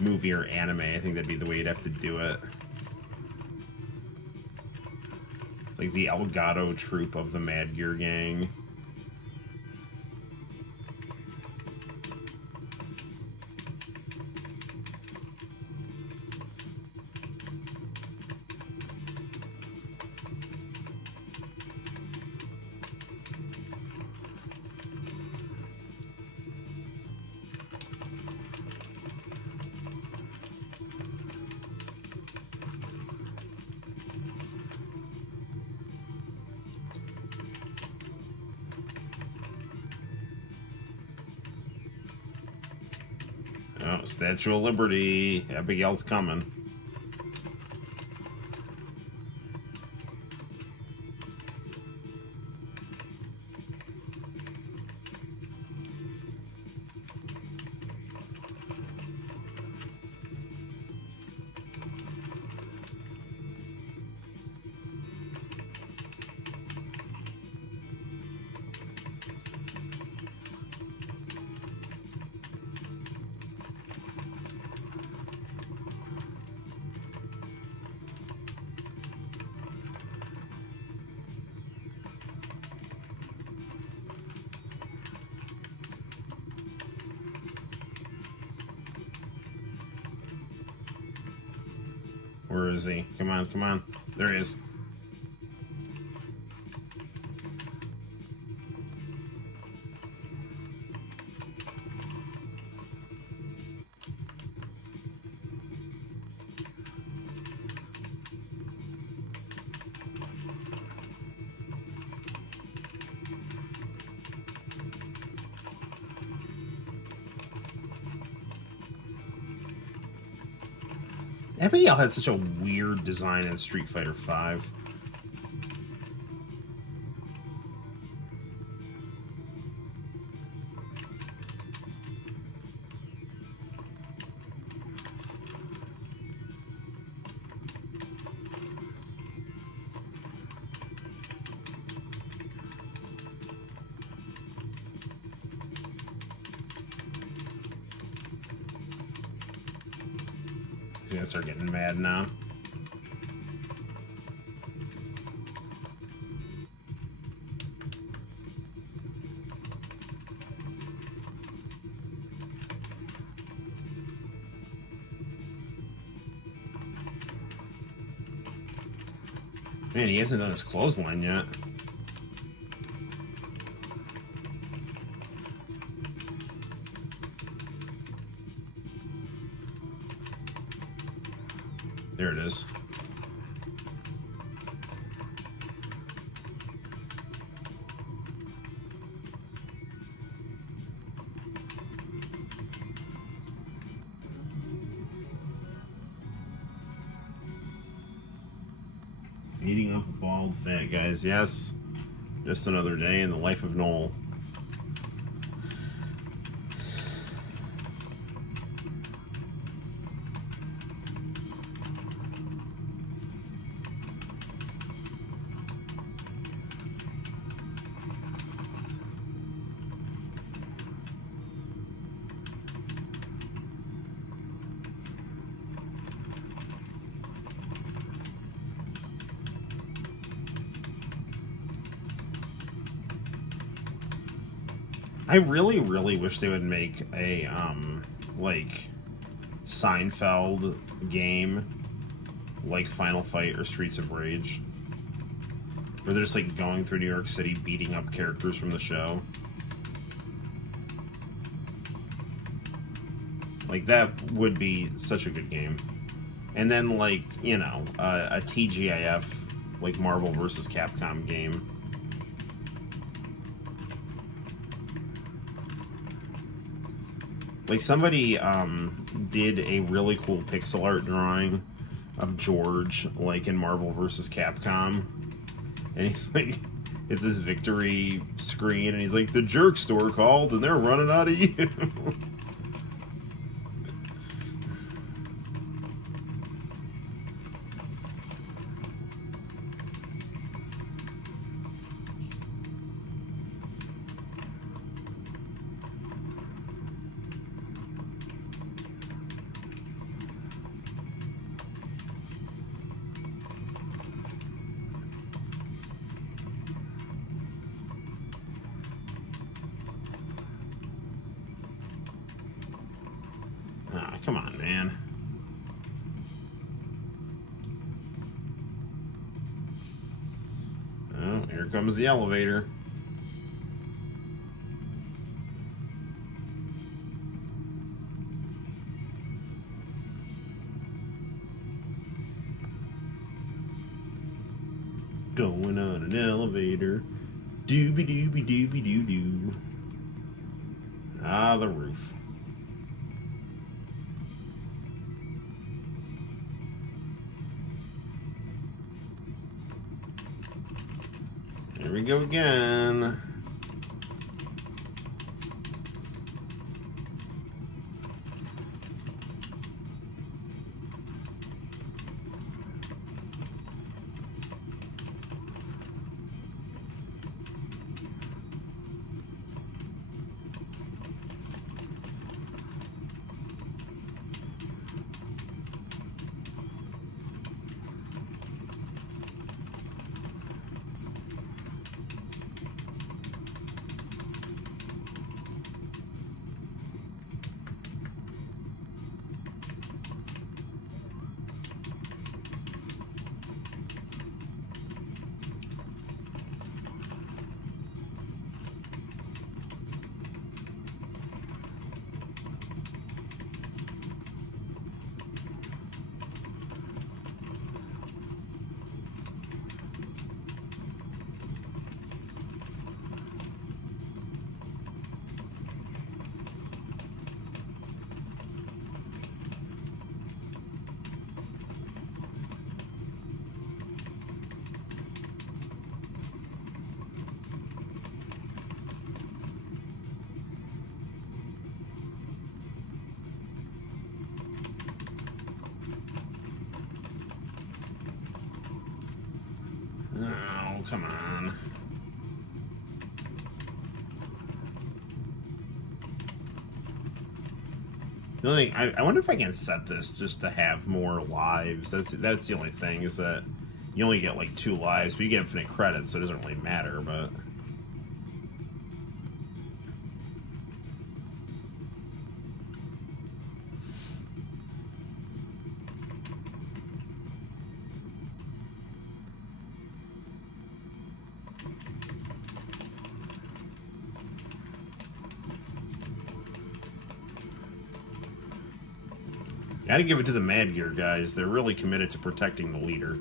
movie or anime, I think that'd be the way you'd have to do it. It's like the Elgato troupe of the Mad Gear gang. Oh, Statue of Liberty. Abigail's coming. Where is he? Come on, come on. There he is. Abigail had such a weird design in Street Fighter V. He's gonna start getting mad now. Man, he hasn't done his clothesline yet. There it is. Eating up a bald fat, guys. Yes. Just another day in the life of Noel. I really, really wish they would make a, like, Seinfeld game like Final Fight or Streets of Rage, where they're just, like, going through New York City beating up characters from the show. Like, that would be such a good game. And then, like, you know, a TGIF, like Marvel vs. Capcom game. Like, somebody did a really cool pixel art drawing of George, like, in Marvel vs. Capcom. And he's like, it's this victory screen, and he's like, the jerk store called, and they're running out of you. Ah, come on, man. Oh, here comes the elevator. Going on an elevator. Doobie doobie doobie doo doo. Ah, the roof. Here we go again. Oh, come on. The only thing, I wonder if I can set this just to have more lives. That's the only thing, is that you only get like 2 lives, but you get infinite credits, so it doesn't really matter, but... Gotta give it to the Mad Gear guys. They're really committed to protecting the leader.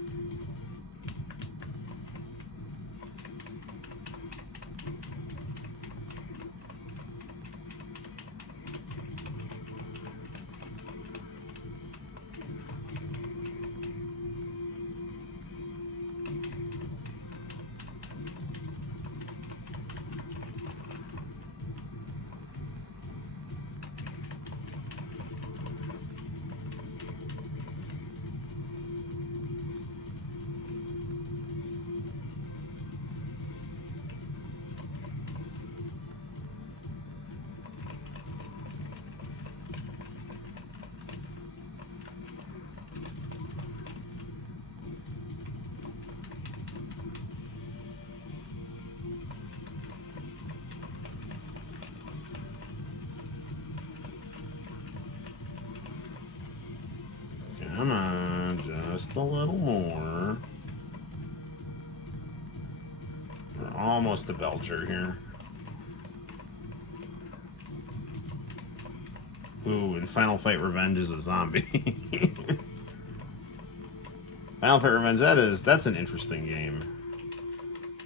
Come on, just a little more. We're almost a Belcher here. Ooh, and Final Fight Revenge is a zombie. Final Fight Revenge, that's an interesting game.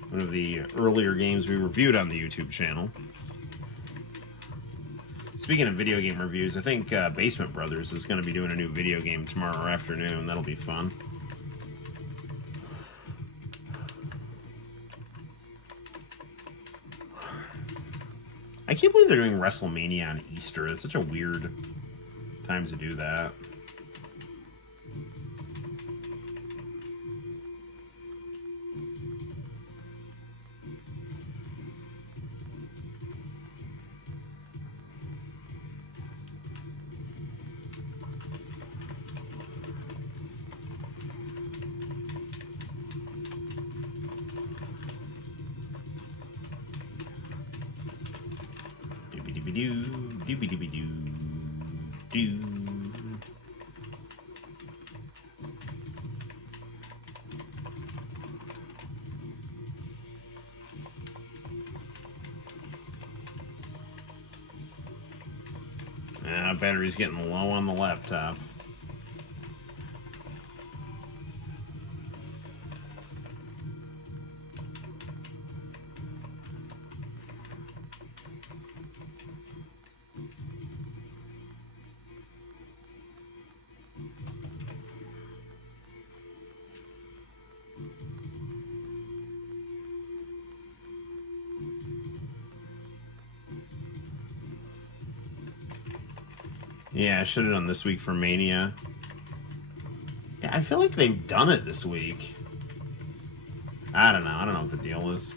One of the earlier games we reviewed on the YouTube channel. Speaking of video game reviews, I think Basement Brothers is going to be doing a new video game tomorrow afternoon. That'll be fun. I can't believe they're doing WrestleMania on Easter. It's such a weird time to do that. Doobie-doobie-doo. Battery's getting low on the laptop. Yeah, I should have done this week for Mania. Yeah, I feel like they've done it this week. I don't know. I don't know what the deal is.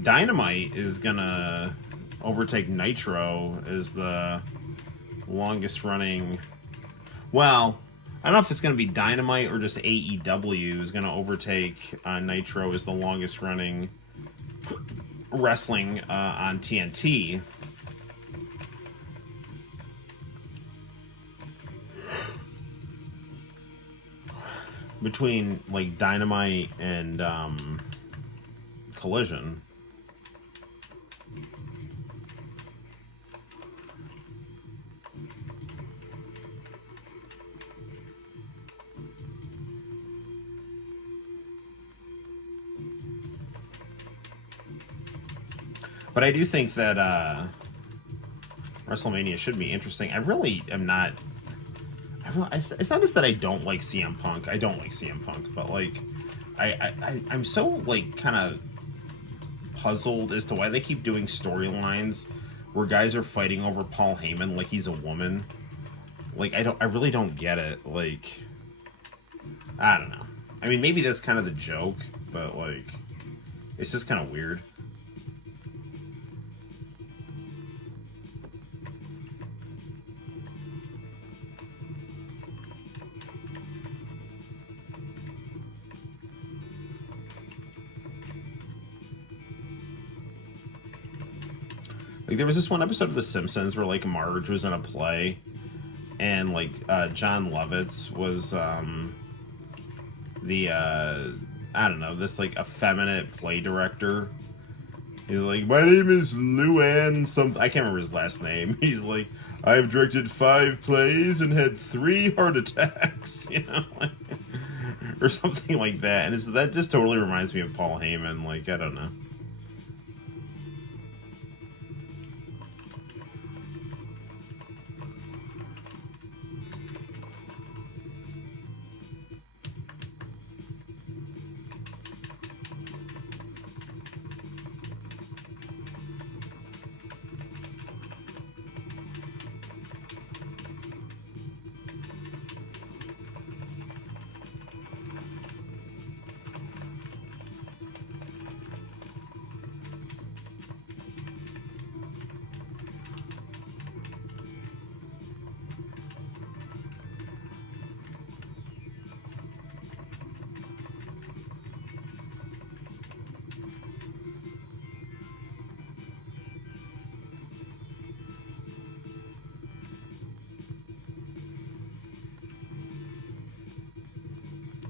Dynamite is gonna overtake Nitro as the longest running... Well, I don't know if it's gonna be Dynamite or just AEW is gonna overtake Nitro as the longest running wrestling on TNT. Between like Dynamite and Collision. But I do think that WrestleMania should be interesting. I really am not... it's not just that I don't like CM Punk. I don't like CM Punk, but like, I'm so like kind of puzzled as to why they keep doing storylines where guys are fighting over Paul Heyman like he's a woman. Like I really don't get it. Like, I don't know. I mean, maybe that's kind of the joke, but like, it's just kind of weird. Like, there was this one episode of The Simpsons where, like, Marge was in a play, and, like, John Lovitz was, I don't know, this, like, effeminate play director. He's like, my name is Luann something. I can't remember his last name. He's like, I've directed 5 plays and had 3 heart attacks, you know? Like, or something like that. And that just totally reminds me of Paul Heyman. Like, I don't know.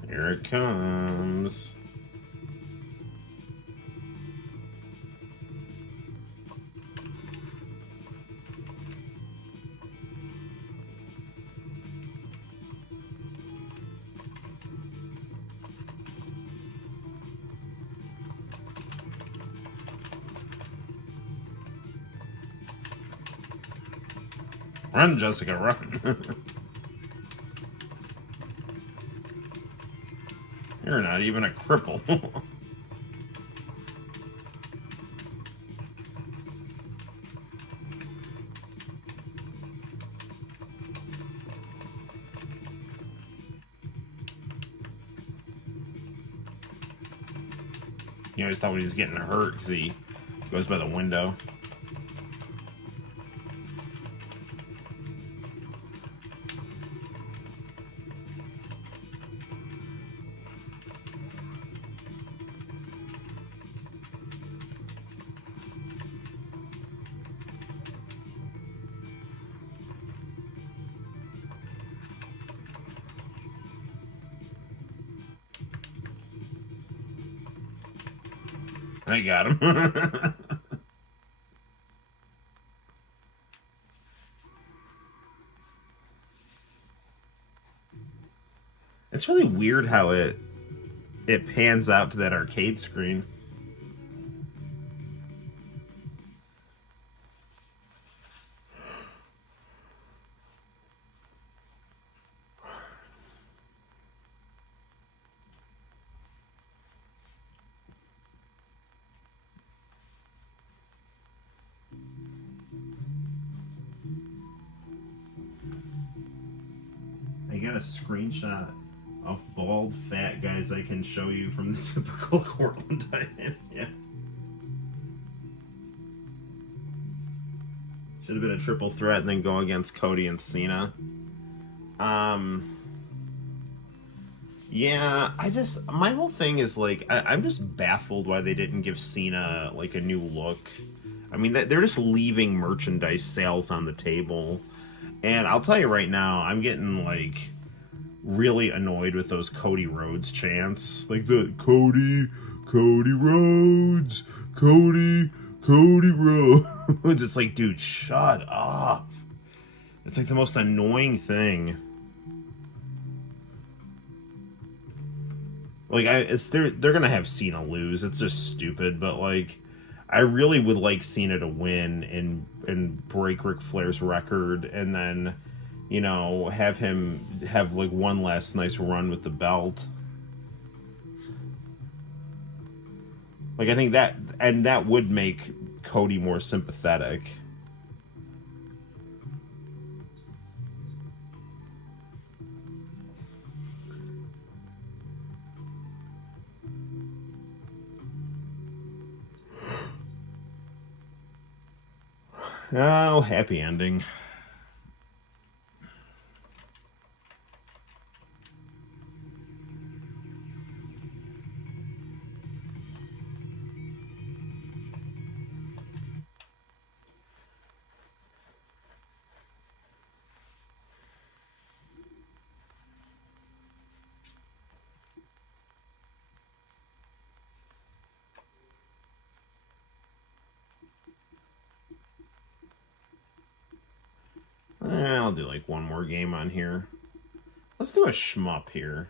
Here it comes. Run, Jessica, run. You're not even a cripple. You always thought he was getting hurt because he goes by the window. I got him. It's really weird how it pans out to that arcade screen. I got a screenshot of bald fat guys I can show you from the typical Cortland diet. Yeah. Should have been a triple threat and then go against Cody and Cena. Yeah, my whole thing is like, I'm just baffled why they didn't give Cena like a new look. I mean, they're just leaving merchandise sales on the table. And I'll tell you right now, I'm getting like really annoyed with those Cody Rhodes chants. Like the Cody Rhodes, Cody Rhodes. It's like, dude, shut up. It's like the most annoying thing. Like, they're gonna have Cena lose. It's just stupid, but like, I really would like Cena to win and break Ric Flair's record, and then, you know, have him have like one last nice run with the belt. Like, I think that would make Cody more sympathetic. Oh, happy ending. I'll do like one more game on here. Let's do a shmup here.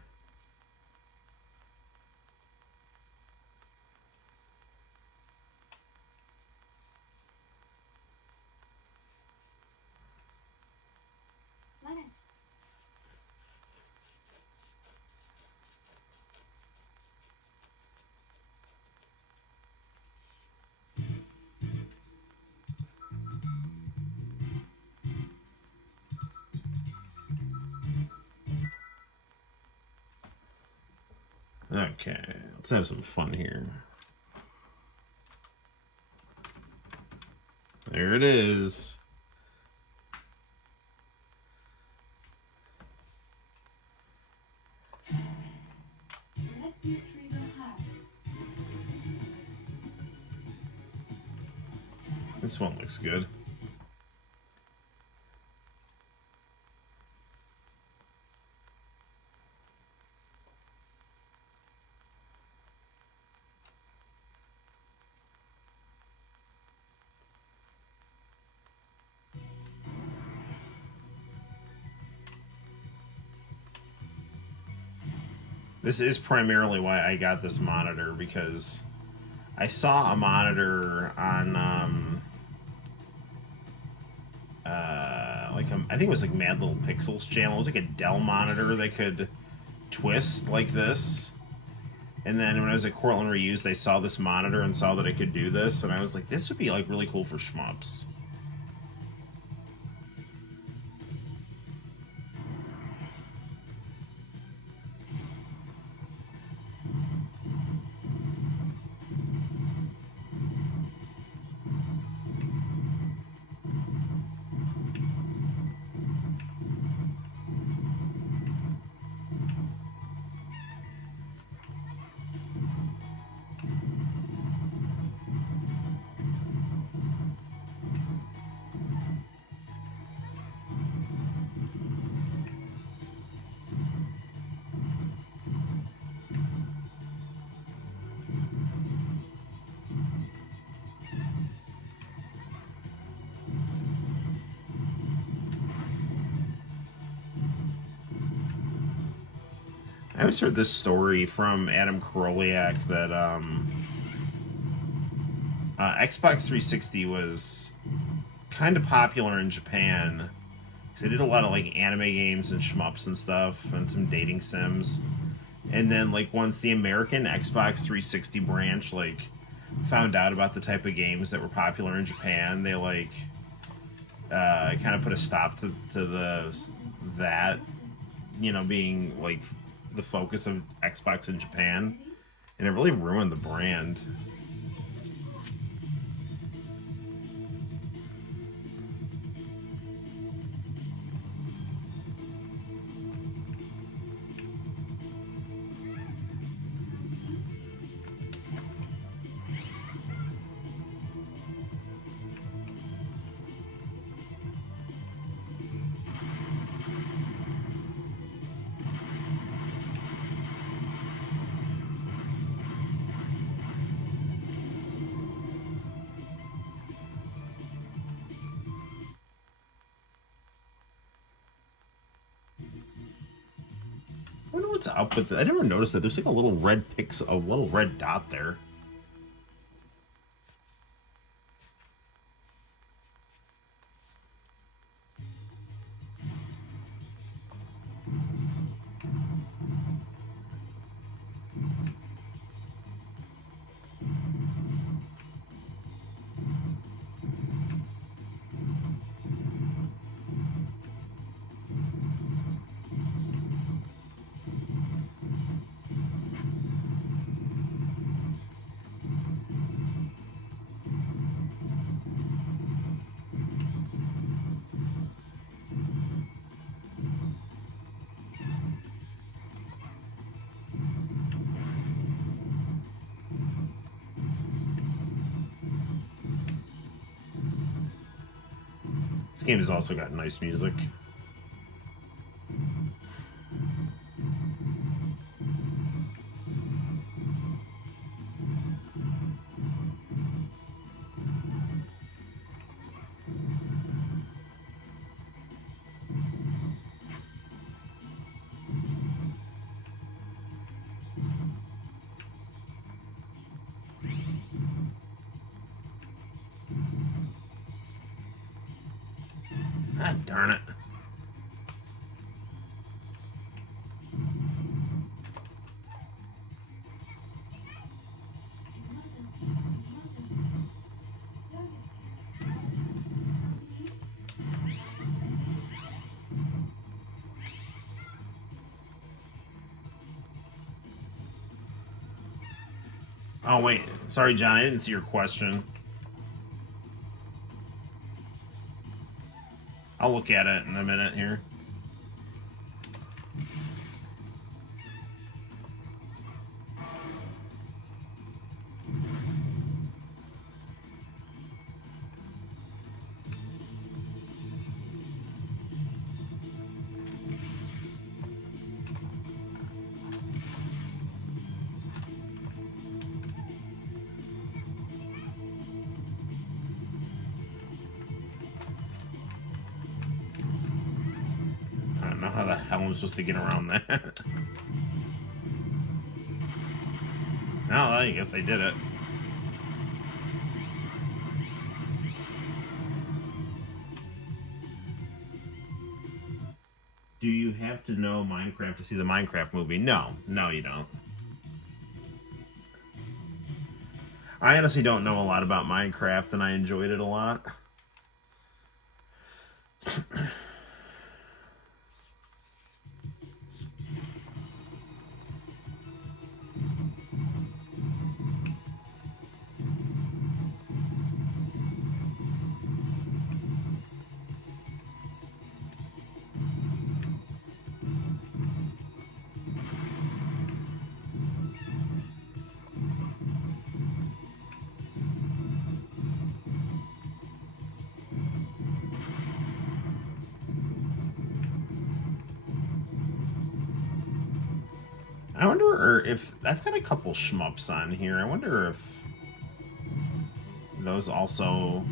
Okay, let's have some fun here. There it is. This one looks good. This is primarily why I got this monitor, because I saw a monitor on like like I think it was like Mad Little Pixels channel. It was like a Dell monitor that could twist like this. And then when I was at Cortland Reused, they saw this monitor and saw that it could do this, and I was like, this would be like really cool for shmups. I always heard this story from Adam Karoliak that Xbox 360 was kind of popular in Japan because they did a lot of like anime games and shmups and stuff and some dating sims. And then like once the American Xbox 360 branch like found out about the type of games that were popular in Japan, they like kind of put a stop to that, you know, being like the focus of Xbox in Japan, and it really ruined the brand. I wonder what's up with it. I never noticed that there's like a little red pixel, a little red dot there. This game has also got nice music. Ah, darn it. Oh, wait. Sorry, John. I didn't see your question. I'll look at it in a minute here. I don't know how the hell I'm supposed to get around that. No, I guess I did it. Do you have to know Minecraft to see the Minecraft movie? No. No, you don't. I honestly don't know a lot about Minecraft, and I enjoyed it a lot. I wonder if I've got a couple shmups on here. I wonder if those also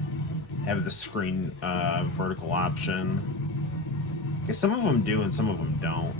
have the screen vertical option. Because some of them do and some of them don't.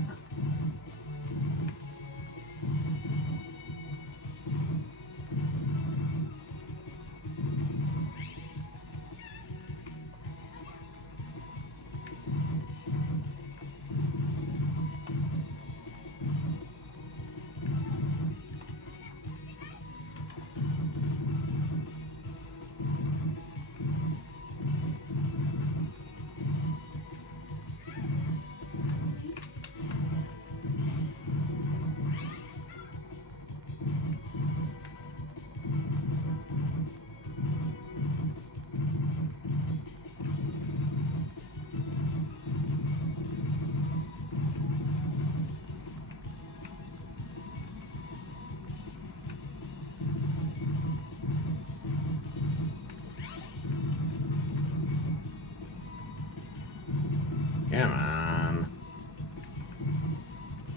Come on.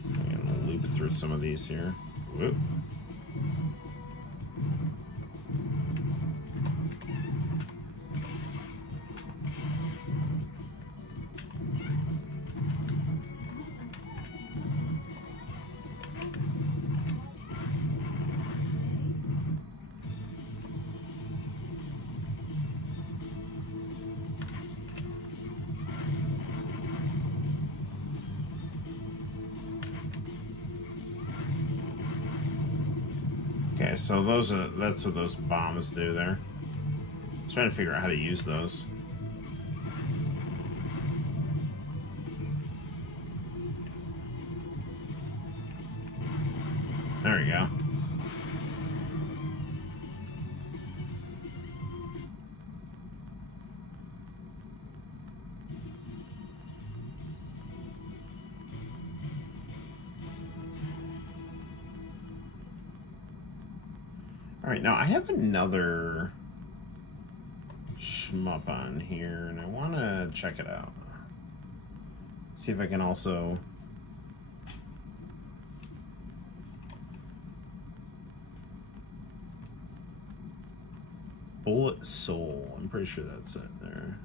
I'm gonna loop through some of these here. Whoop. Okay, so that's what those bombs do there. I was trying to figure out how to use those. There we go. Alright, now I have another shmup on here, and I want to check it out. See if I can also... Bullet Soul. I'm pretty sure that's it there.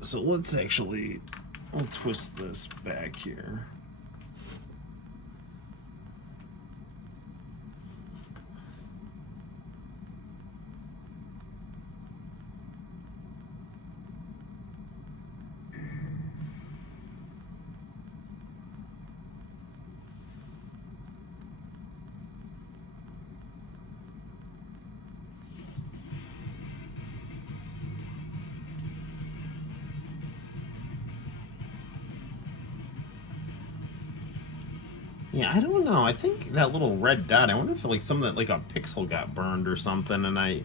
So let's actually... I'll twist this back here. Yeah, I don't know. I think that little red dot, I wonder if like some of that, like a pixel got burned or something, and I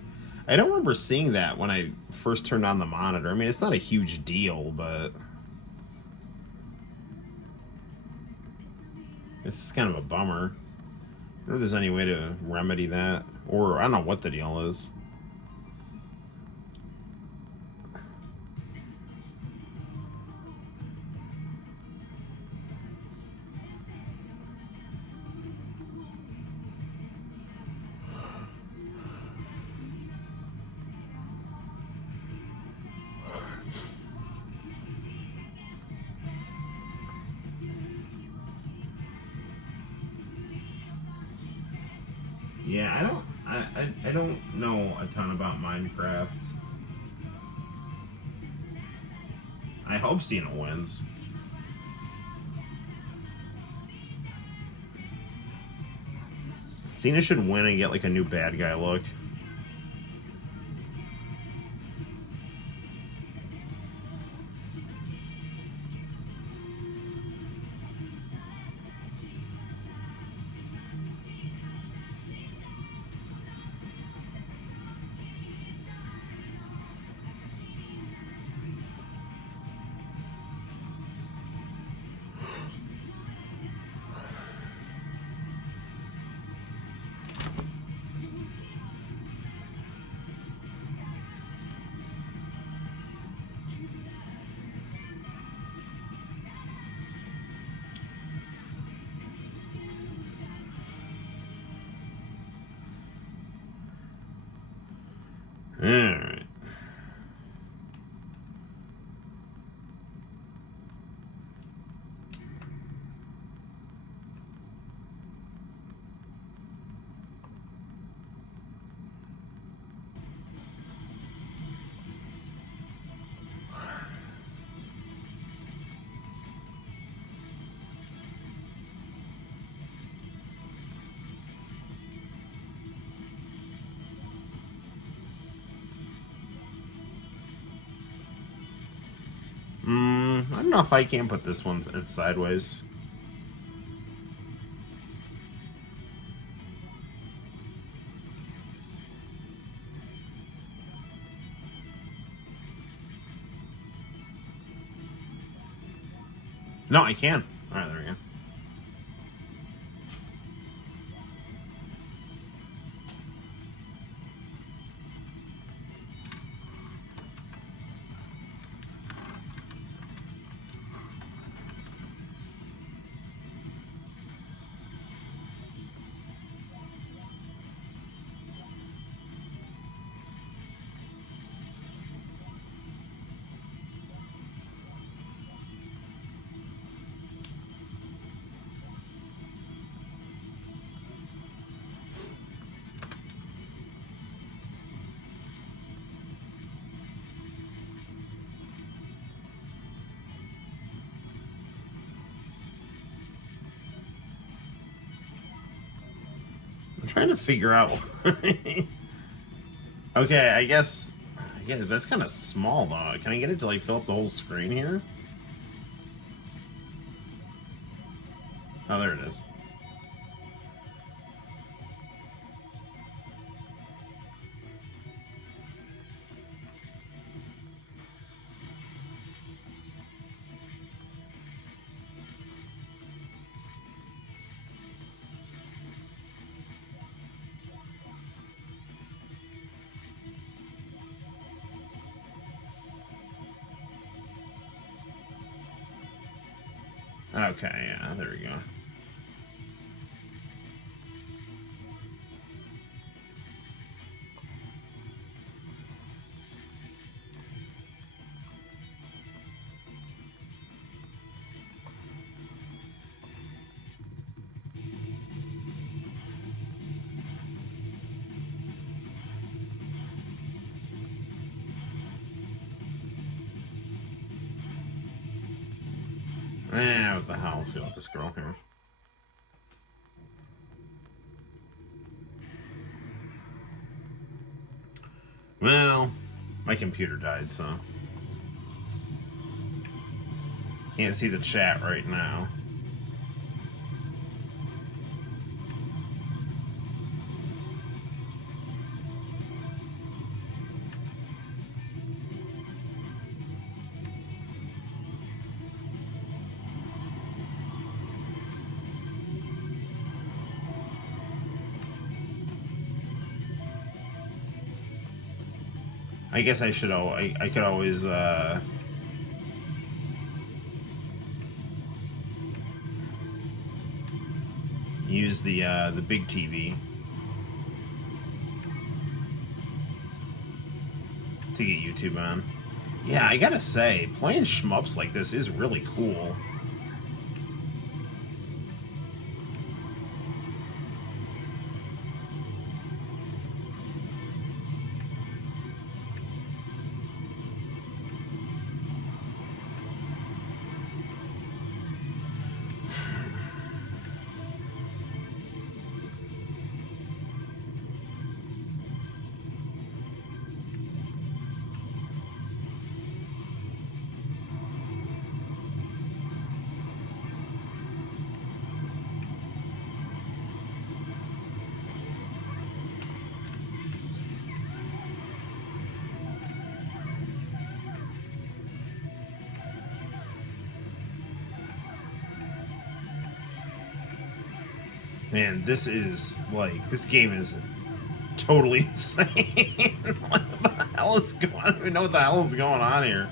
don't remember seeing that when I first turned on the monitor. I mean, it's not a huge deal, but it's kind of a bummer. I wonder if there's any way to remedy that, or I don't know what the deal is. Yeah, I don't know a ton about Minecraft. hope Cena wins. Cena should win and get like a new bad guy look. Alright. I don't know if I can put this one sideways. No, I can. Alright, there we go. I'm trying to figure out. Okay, I guess that's kind of small though. Can I get it to like fill up the whole screen here? Oh, there it is. Okay, yeah, there we go. What the hell? Let's go with this girl here. Well, my computer died, so can't see the chat right now. I guess I should. I could always use the big TV to get YouTube on. Yeah, I gotta say, playing shmups like this is really cool. Man, this is, like, this game is totally insane. What the hell is going on? I don't even know what the hell is going on here.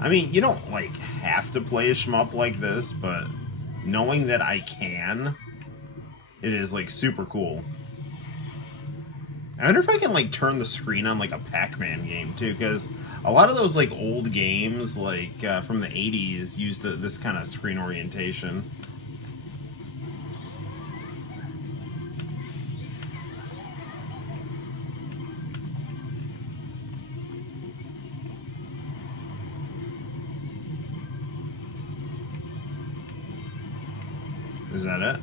I mean, you don't, like, have to play a shmup like this, but knowing that I can, it is, like, super cool. I wonder if I can, like, turn the screen on, like, a Pac-Man game, too, because a lot of those, like, old games, like, from the 80s used this kind of screen orientation. Is that it?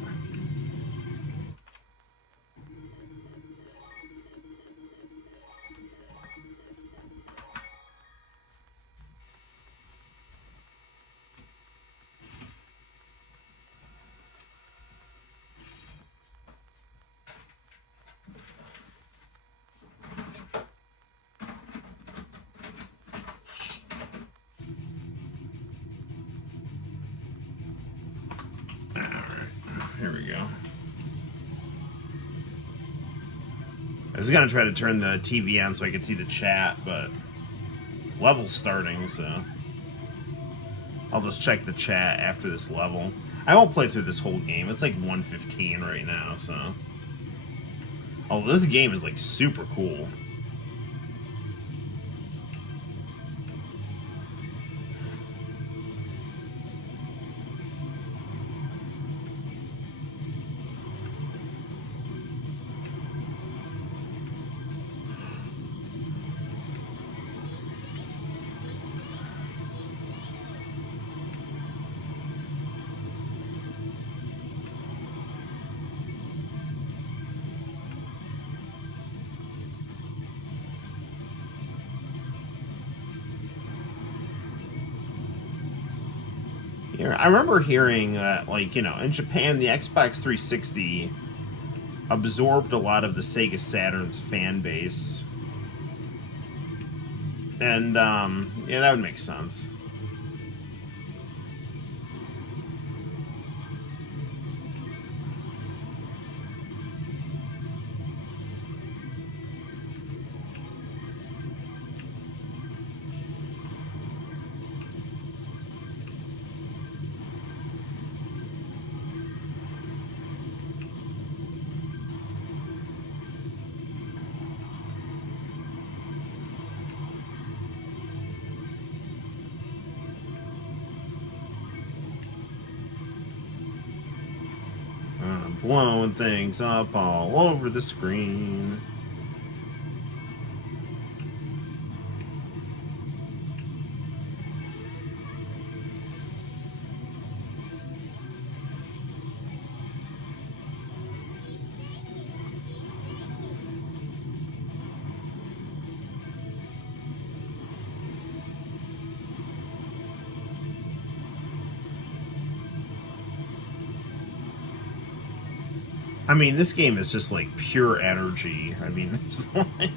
Here we go. I was gonna try to turn the TV on so I could see the chat, but level's starting, so I'll just check the chat after this level. I won't play through this whole game. It's like 1:15 right now, so. Oh, this game is like super cool. I remember hearing that, like, you know, in Japan, the Xbox 360 absorbed a lot of the Sega Saturn's fan base. And, yeah, that would make sense. Blowing things up all over the screen. I mean, this game is just like pure energy. I mean, there's like.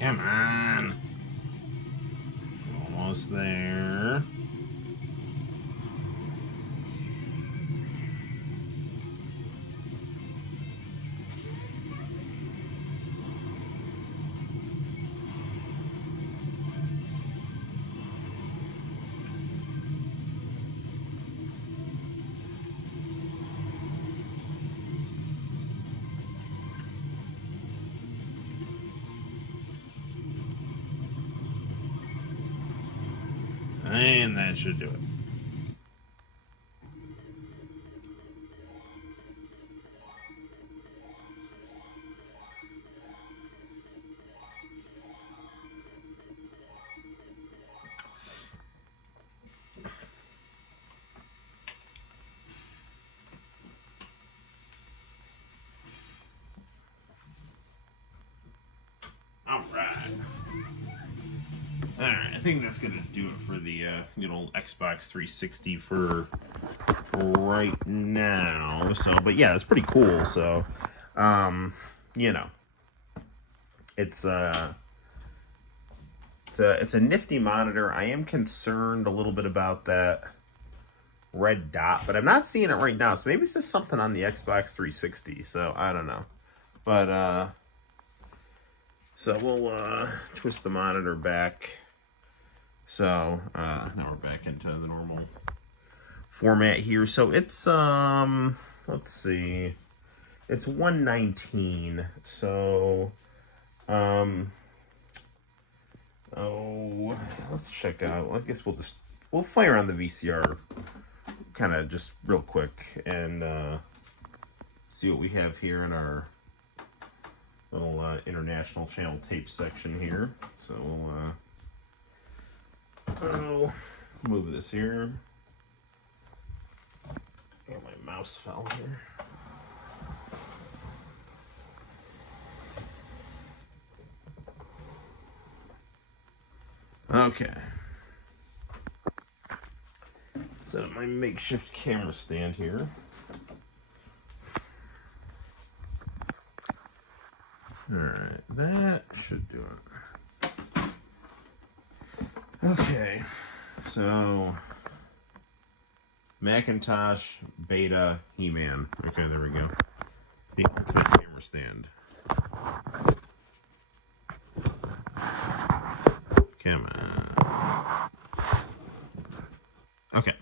Come on. Almost there. And that should do it. Alright, I think that's going to do it for the Xbox 360 for right now. So, but yeah, it's pretty cool. So, you know, it's a nifty monitor. I am concerned a little bit about that red dot, but I'm not seeing it right now. So maybe it's just something on the Xbox 360. So I don't know, but so we'll twist the monitor back. So now we're back into the normal format here. So it's let's see, it's 119. So oh, let's check out. I guess we'll fire on the VCR kind of just real quick and see what we have here in our little international channel tape section here. So we'll move this here. Oh, my mouse fell here. Okay. Set up my makeshift camera stand here. Alright, that should do it. Okay, so Macintosh, Beta, He-Man. Okay, there we go. That's my camera stand. Come on. Okay.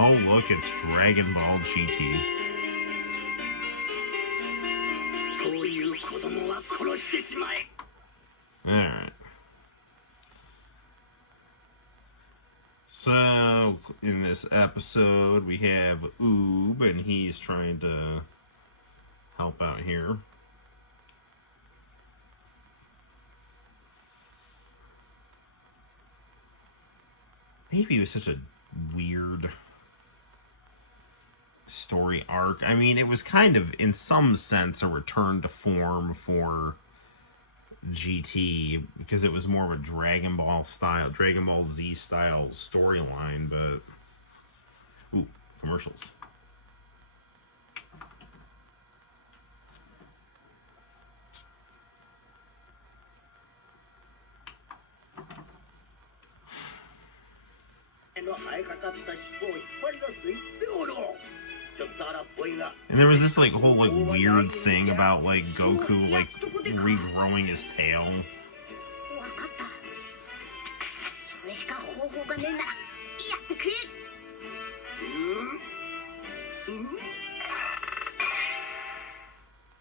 Oh, look, it's Dragon Ball GT. Alright. So, in this episode, we have Oob, and he's trying to help out here. Maybe it was such a weird story arc. I mean, it was kind of, in some sense, a return to form for GT, because it was more of a Dragon Ball Z style storyline, but... Ooh, commercials. And there was this like whole like weird thing about like Goku like regrowing his tail.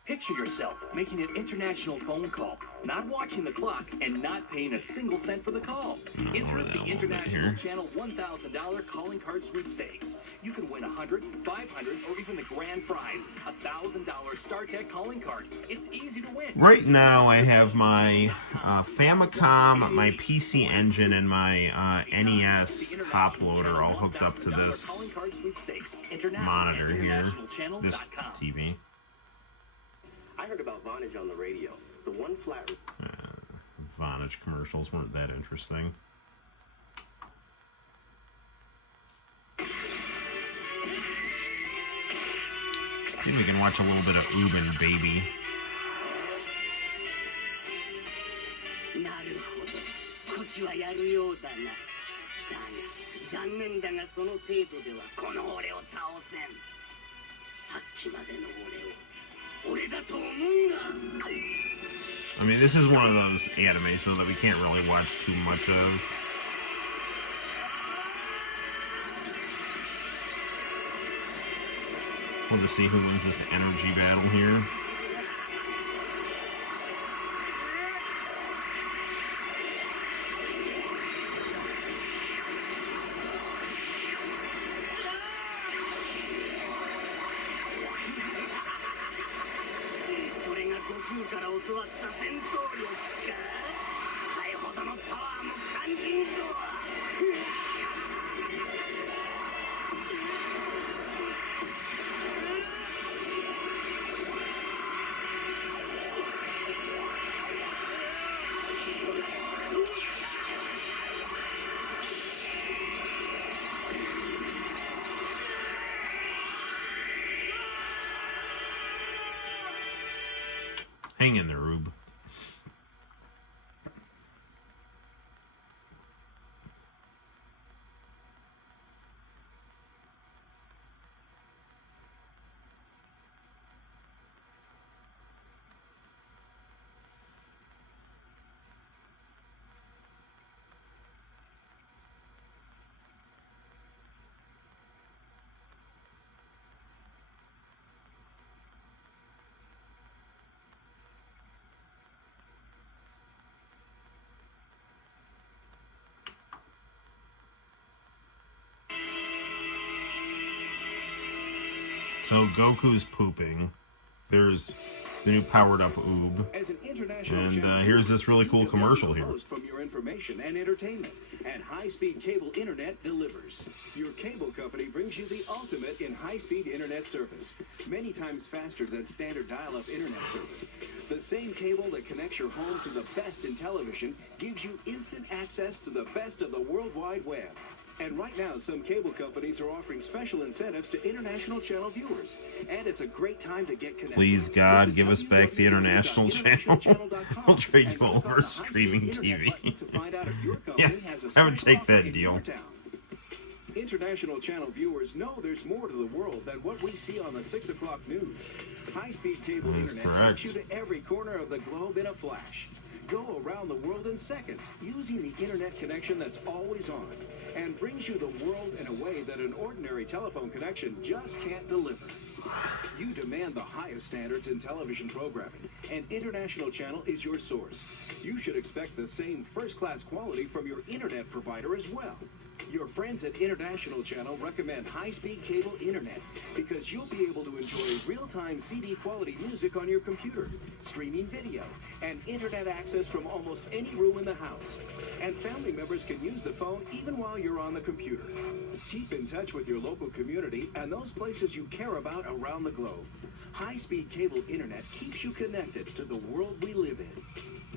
Picture yourself making an international phone call, not watching the clock, and not paying a single cent for the call. Enter the International Channel $1,000 calling card sweepstakes. You can win $100, $500, or even the grand prize, $1,000 StarTech calling card. It's easy to win. Right now, I have my Famicom, my PC Engine, and my NES top loader all hooked up to this monitor here, this TV. I heard about Vonage on the radio. The one flat... Vonage commercials weren't that interesting. Maybe we can watch a little bit of Oob and Baby. なるほど。少しはやるようだな。だが、残念だがその程度ではこの俺を倒せん。さっきまでの俺だと思うが。I mean, this is one of those animes, so that we can't really watch too much of. We'll just see who wins this energy battle here. Hang in there, Oob. So Goku's pooping. There's the new powered up Oob. And here's this really cool commercial here. From your information and entertainment, and high-speed cable internet delivers. Your cable company brings you the ultimate in high-speed internet service, many times faster than standard dial-up internet service. The same cable that connects your home to the best in television gives you instant access to the best of the World Wide Web. And right now, some cable companies are offering special incentives to international channel viewers. And it's a great time to get connected. Please, God, give us back the international channel. We'll trade you all our streaming TV. Yeah, I would take that deal. International channel viewers know there's more to the world than what we see on the 6 o'clock news. High-speed cable internet takes you to every corner of the globe in a flash. Go around the world in seconds using the internet connection that's always on, and brings you the world in a way that an ordinary telephone connection just can't deliver. You demand the highest standards in television programming, and International Channel is your source. You should expect the same first-class quality from your internet provider as well. Your friends at International Channel recommend high-speed cable internet because you'll be able to enjoy real-time CD quality music on your computer, streaming video, and internet access from almost any room in the house. And family members can use the phone even while you're on the computer. Keep in touch with your local community and those places you care about around the globe. High-speed cable internet keeps you connected to the world we live in.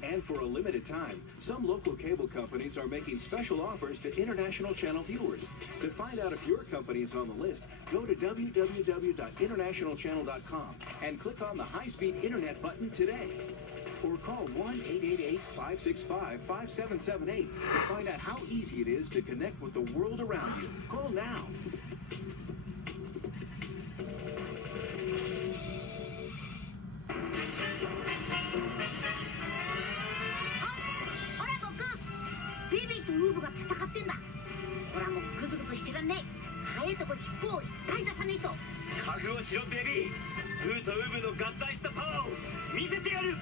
And for a limited time, some local cable companies are making special offers to International Channel viewers. To find out if your company is on the list, go to www.internationalchannel.com and click on the high-speed internet button today. Or call 1-888-565-5778 to find out how easy it is to connect with the world around you. Call now. ベビーとウーブが戦ってんだ。ほらもうグズグズしてらんねえ。早いとこ尻尾を引っ張り出さねえと。覚悟しろベビー。ウーとウーブの合体したパワーを見せてやる。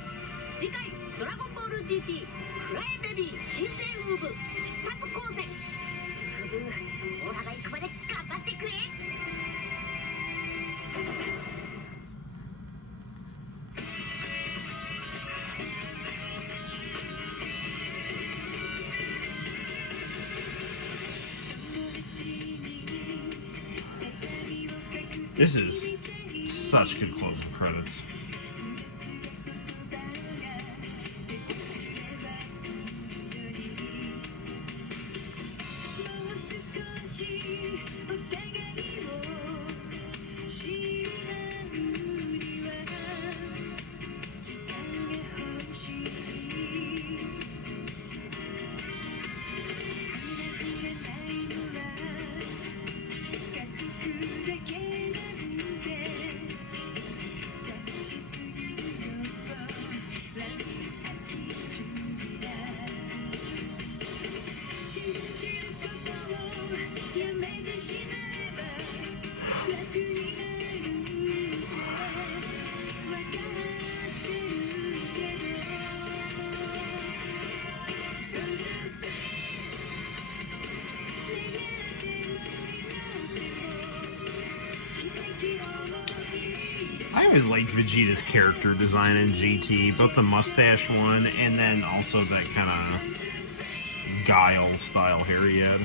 次回ドラゴンボール GT クライベビー新生ウーブ必殺光線。ウーブ、オラが行くまで頑張ってくれ。This is such good closing credits. I always liked Vegeta's character design in GT, both the mustache one and then also that kind of Guile style hair he had.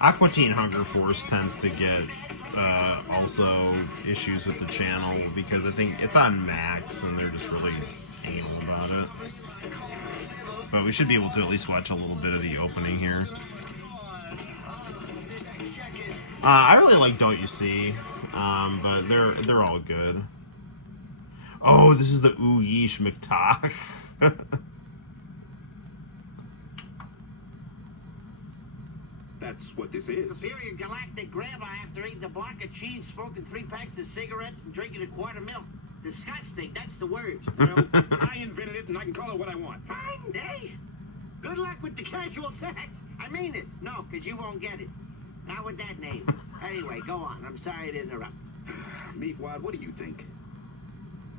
Aqua Teen Hunger Force tends to get also issues with the channel because I think it's on Max and they're just really anal about it. But we should be able to at least watch a little bit of the opening here. I really like Don't You See, but they're all good. Oh, this is the Ooh Yeesh McTalk. That's what this is. Superior galactic grandma after eating a block of cheese, smoking 3 packs of cigarettes, and drinking a quart of milk. Disgusting, that's the word. Well, I invented it and I can call it what I want. Fine day. Good luck with the casual sex. I mean it. No, because you won't get it. Not with that name. Anyway, go on. I'm sorry to interrupt. Meatwad, what do you think?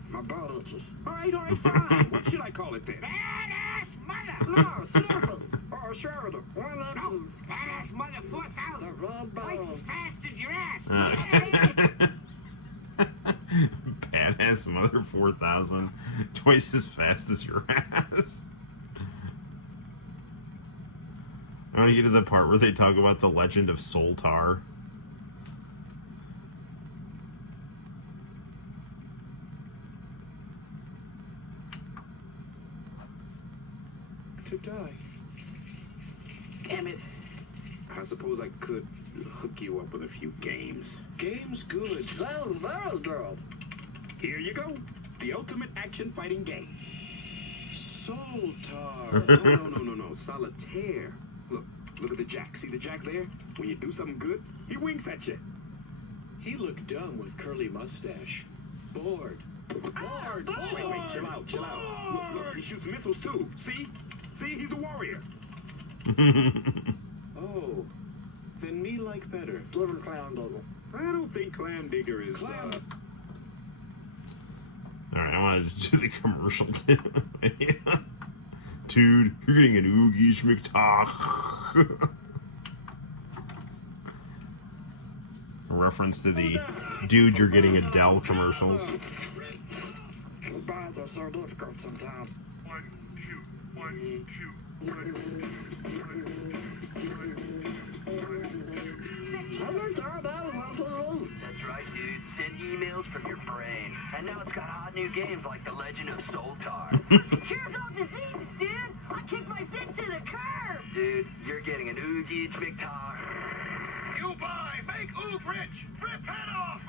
My butt itches. All right, fine. What should I call it then? Badass mother! No, simple. Oh, Sheridan. No, badass mother 4,000. Twice as fast as your ass. Badass Mother 4,000. Twice as fast as your ass. I want to get to the part where they talk about the legend of Soltar. To die. Damn it. I suppose I could hook you up with a few games. Games good. Sounds very good. Here you go. The ultimate action fighting game. Soltar. No. Solitaire. Look at the jack. See the jack there? When you do something good, he winks at you. He looked dumb with curly mustache. Bored. Bored. Wait, chill out. Look, he shoots missiles too. See, he's a warrior. Oh, then me like better. Living clown digger. I don't think Clam Digger is. Alright, I wanted to do the commercial too. Dude, you're getting an Oogish McTalk. A reference to the Dude, You're Getting a Dell commercials. Goodbyes are so difficult sometimes. 1, 2, 1, 2. That's right, dude. Send emails from your brain. And now it's got hot new games like The Legend of Soltar. Cures all diseases, dude. I kick my zits to the curb. Dude, you're getting an Oogie McTalk. You buy, make Oog rich, rip head off.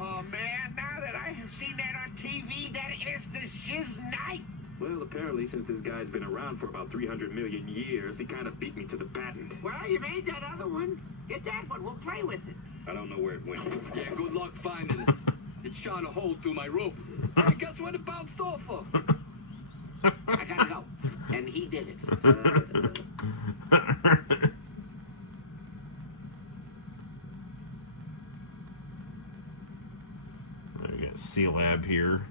Oh, man, now that I have seen that on TV, that is the shiz night. Well, apparently, since this guy's been around for about 300 million years, he kind of beat me to the patent. Well, you made that other one. Get that one. We'll play with it. I don't know where it went. Yeah, good luck finding it. It shot a hole through my roof. Hey, guess what it bounced off of? I gotta go. And he did it. We got C-Lab here.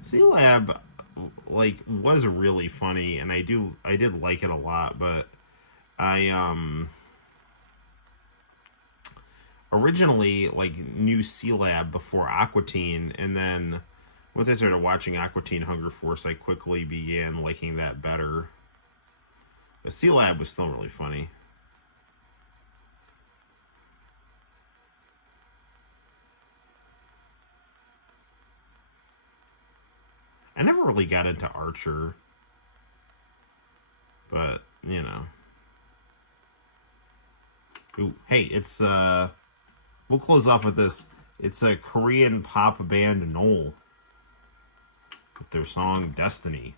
C-Lab, like, was really funny, and I did like it a lot, but I originally like knew C-Lab before Aqua Teen, and then once I started watching Aqua Teen Hunger Force, I quickly began liking that better. But C-Lab was still really funny. I never really got into Archer, but, you know. Ooh, hey, it's, we'll close off with this. It's a Korean pop band, Noel. with their song Destiny.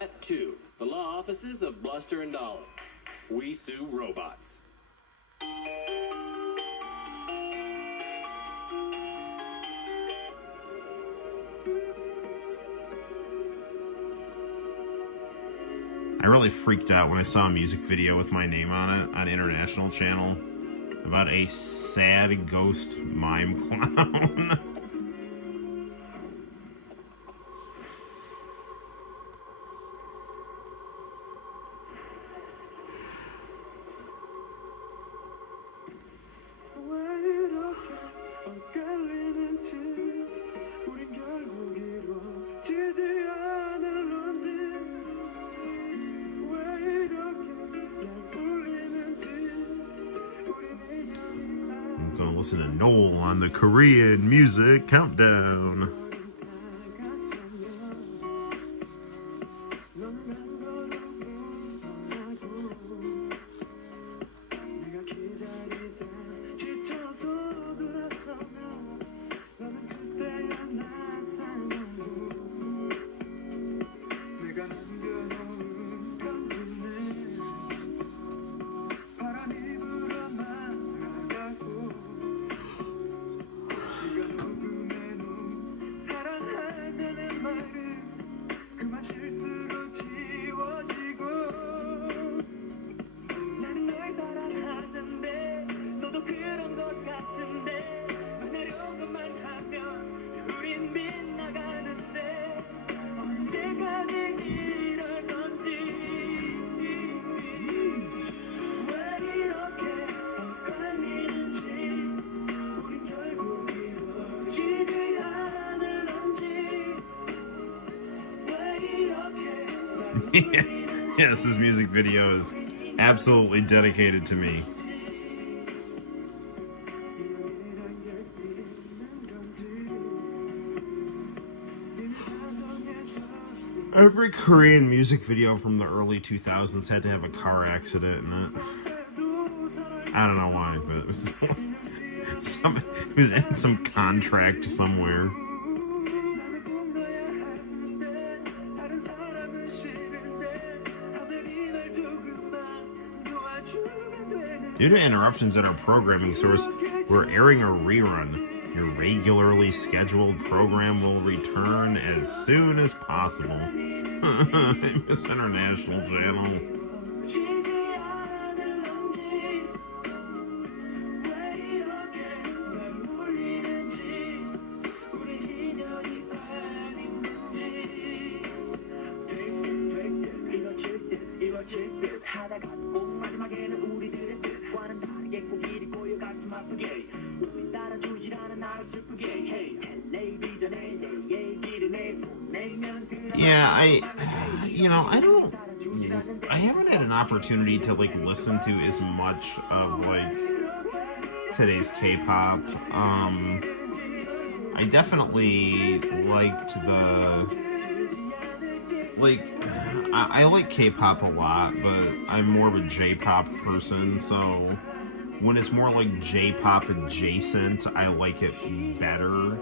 At 2, the law offices of Bluster and Dollar. We sue robots. I really freaked out when I saw a music video with my name on it on International Channel about a sad ghost mime clown. I'm gonna listen to Noel on the Korean Music Countdown. Yes, this music video is absolutely dedicated to me. Every Korean music video from the early 2000s had to have a car accident in it. I don't know why, but it was, it was in some contract somewhere. Due to interruptions in our programming source, we're airing a rerun. Your regularly scheduled program will return as soon as possible. I miss International Channel. Yeah, I haven't had an opportunity to like listen to as much of like today's K-pop. I definitely liked I like K-pop a lot, but I'm more of a J-pop person, so when it's more like J-pop adjacent, I like it better.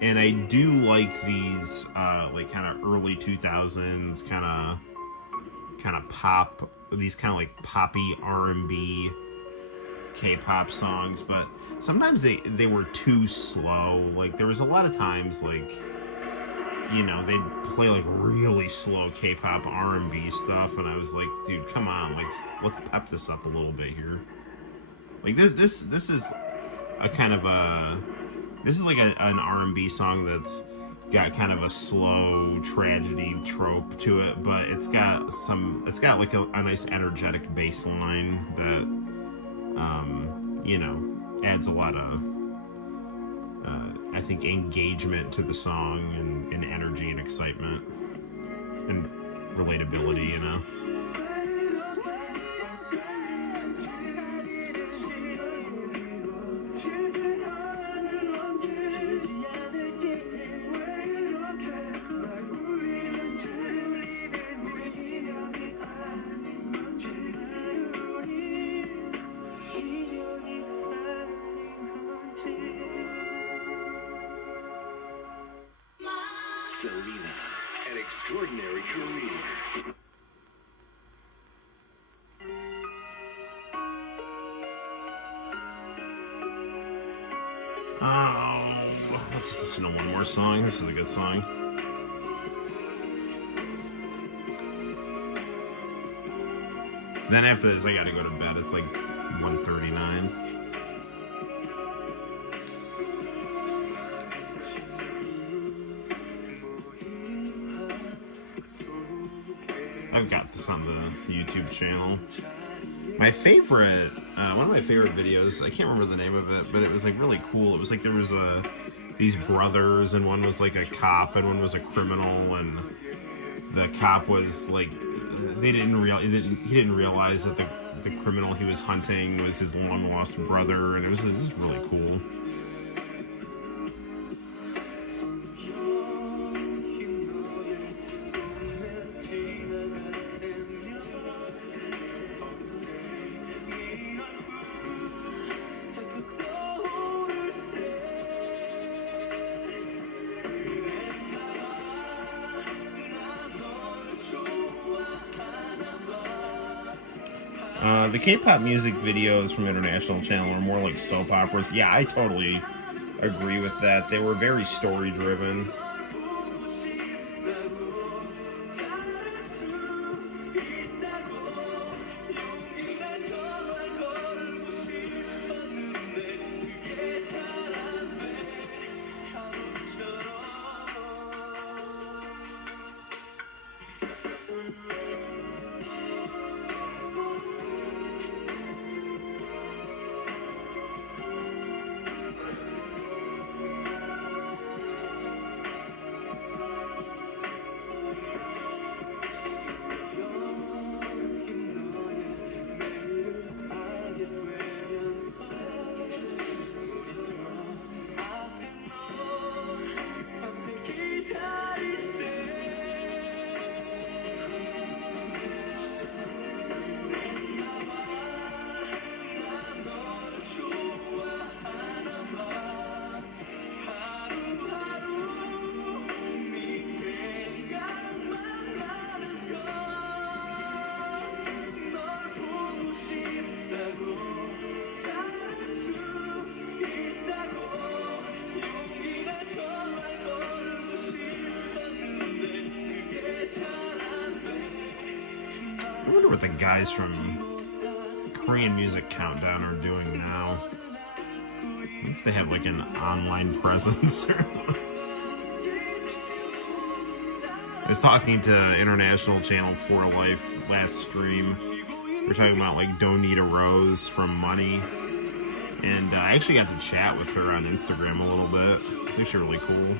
And I do like these like kind of early 2000s kind of pop, these kind of like poppy R&B K-pop songs, but sometimes they were too slow. Like there was a lot of times like, you know, they'd play like really slow K-pop R&B stuff, and I was like, dude, come on, like let's pep this up a little bit here. Like this is a kind of a like an R&B song that's got kind of a slow tragedy trope to it, but it's got like a nice energetic bass line that you know, adds a lot of I think engagement to the song and energy and excitement and relatability, you know. Selena, an extraordinary career. Oh, let's just listen to one more song. This is a good song. Then after this, I gotta go to bed. It's like 1:39. I've got this on the YouTube channel. My favorite, one of my favorite videos, I can't remember the name of it, but it was like really cool. It was like there was these brothers, and one was like a cop and one was a criminal, and the cop was like, he didn't realize that the criminal he was hunting was his long lost brother, and it was just really cool. The K-pop music videos from International Channel are more like soap operas. Yeah, I totally agree with that. They were very story-driven. I wonder what the guys from Korean Music Countdown are doing now. I wonder if they have like an online presence or I was talking to International Channel 4 Life last stream. We're talking about like Donita Rose from Money. And I actually got to chat with her on Instagram a little bit. It's actually really cool.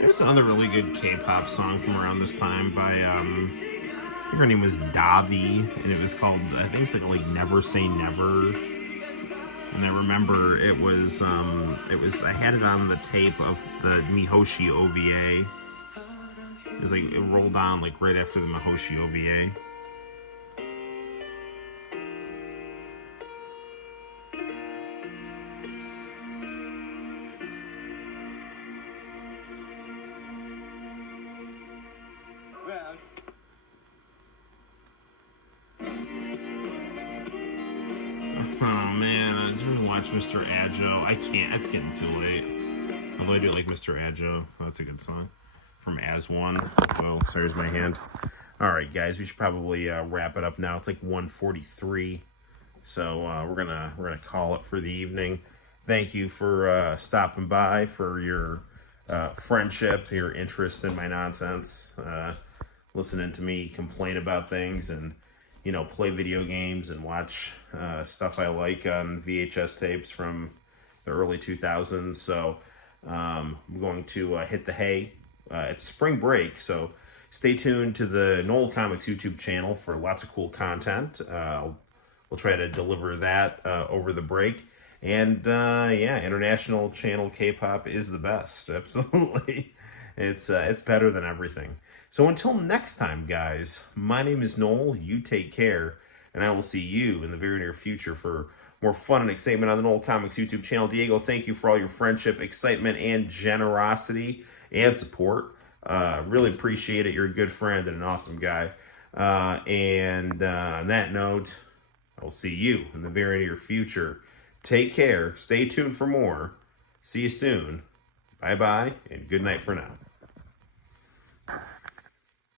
There's another really good K-pop song from around this time by, I think her name was Davi, and it was called, I think it's like Never Say Never. And I remember it was, I had it on the tape of the Mihoshi OVA. It was like, it rolled on like right after the Mihoshi OVA. Oh man, do we watch Mr. Adjo? I can't, it's getting too late. Although I do like Mr. Adjo. Oh, that's a good song. From As One. Oh, sorry, here's my hand. Alright guys, we should probably wrap it up now. It's like 1:43. So we're gonna call it for the evening. Thank you for stopping by, for your friendship, your interest in my nonsense, listening to me complain about things, and play video games and watch stuff I like on VHS tapes from the early 2000s. So I'm going to hit the hay. It's spring break, so stay tuned to the Noel ComiX YouTube channel for lots of cool content. We'll try to deliver that over the break. And yeah, international channel K-pop is the best. Absolutely. It's better than everything. So until next time, guys, my name is Noel. You take care, and I will see you in the very near future for more fun and excitement on the Noel ComiX YouTube channel. Diego, thank you for all your friendship, excitement, and generosity and support. Really appreciate it. You're a good friend and an awesome guy. And on that note, I will see you in the very near future. Take care. Stay tuned for more. See you soon. Bye-bye, and good night for now.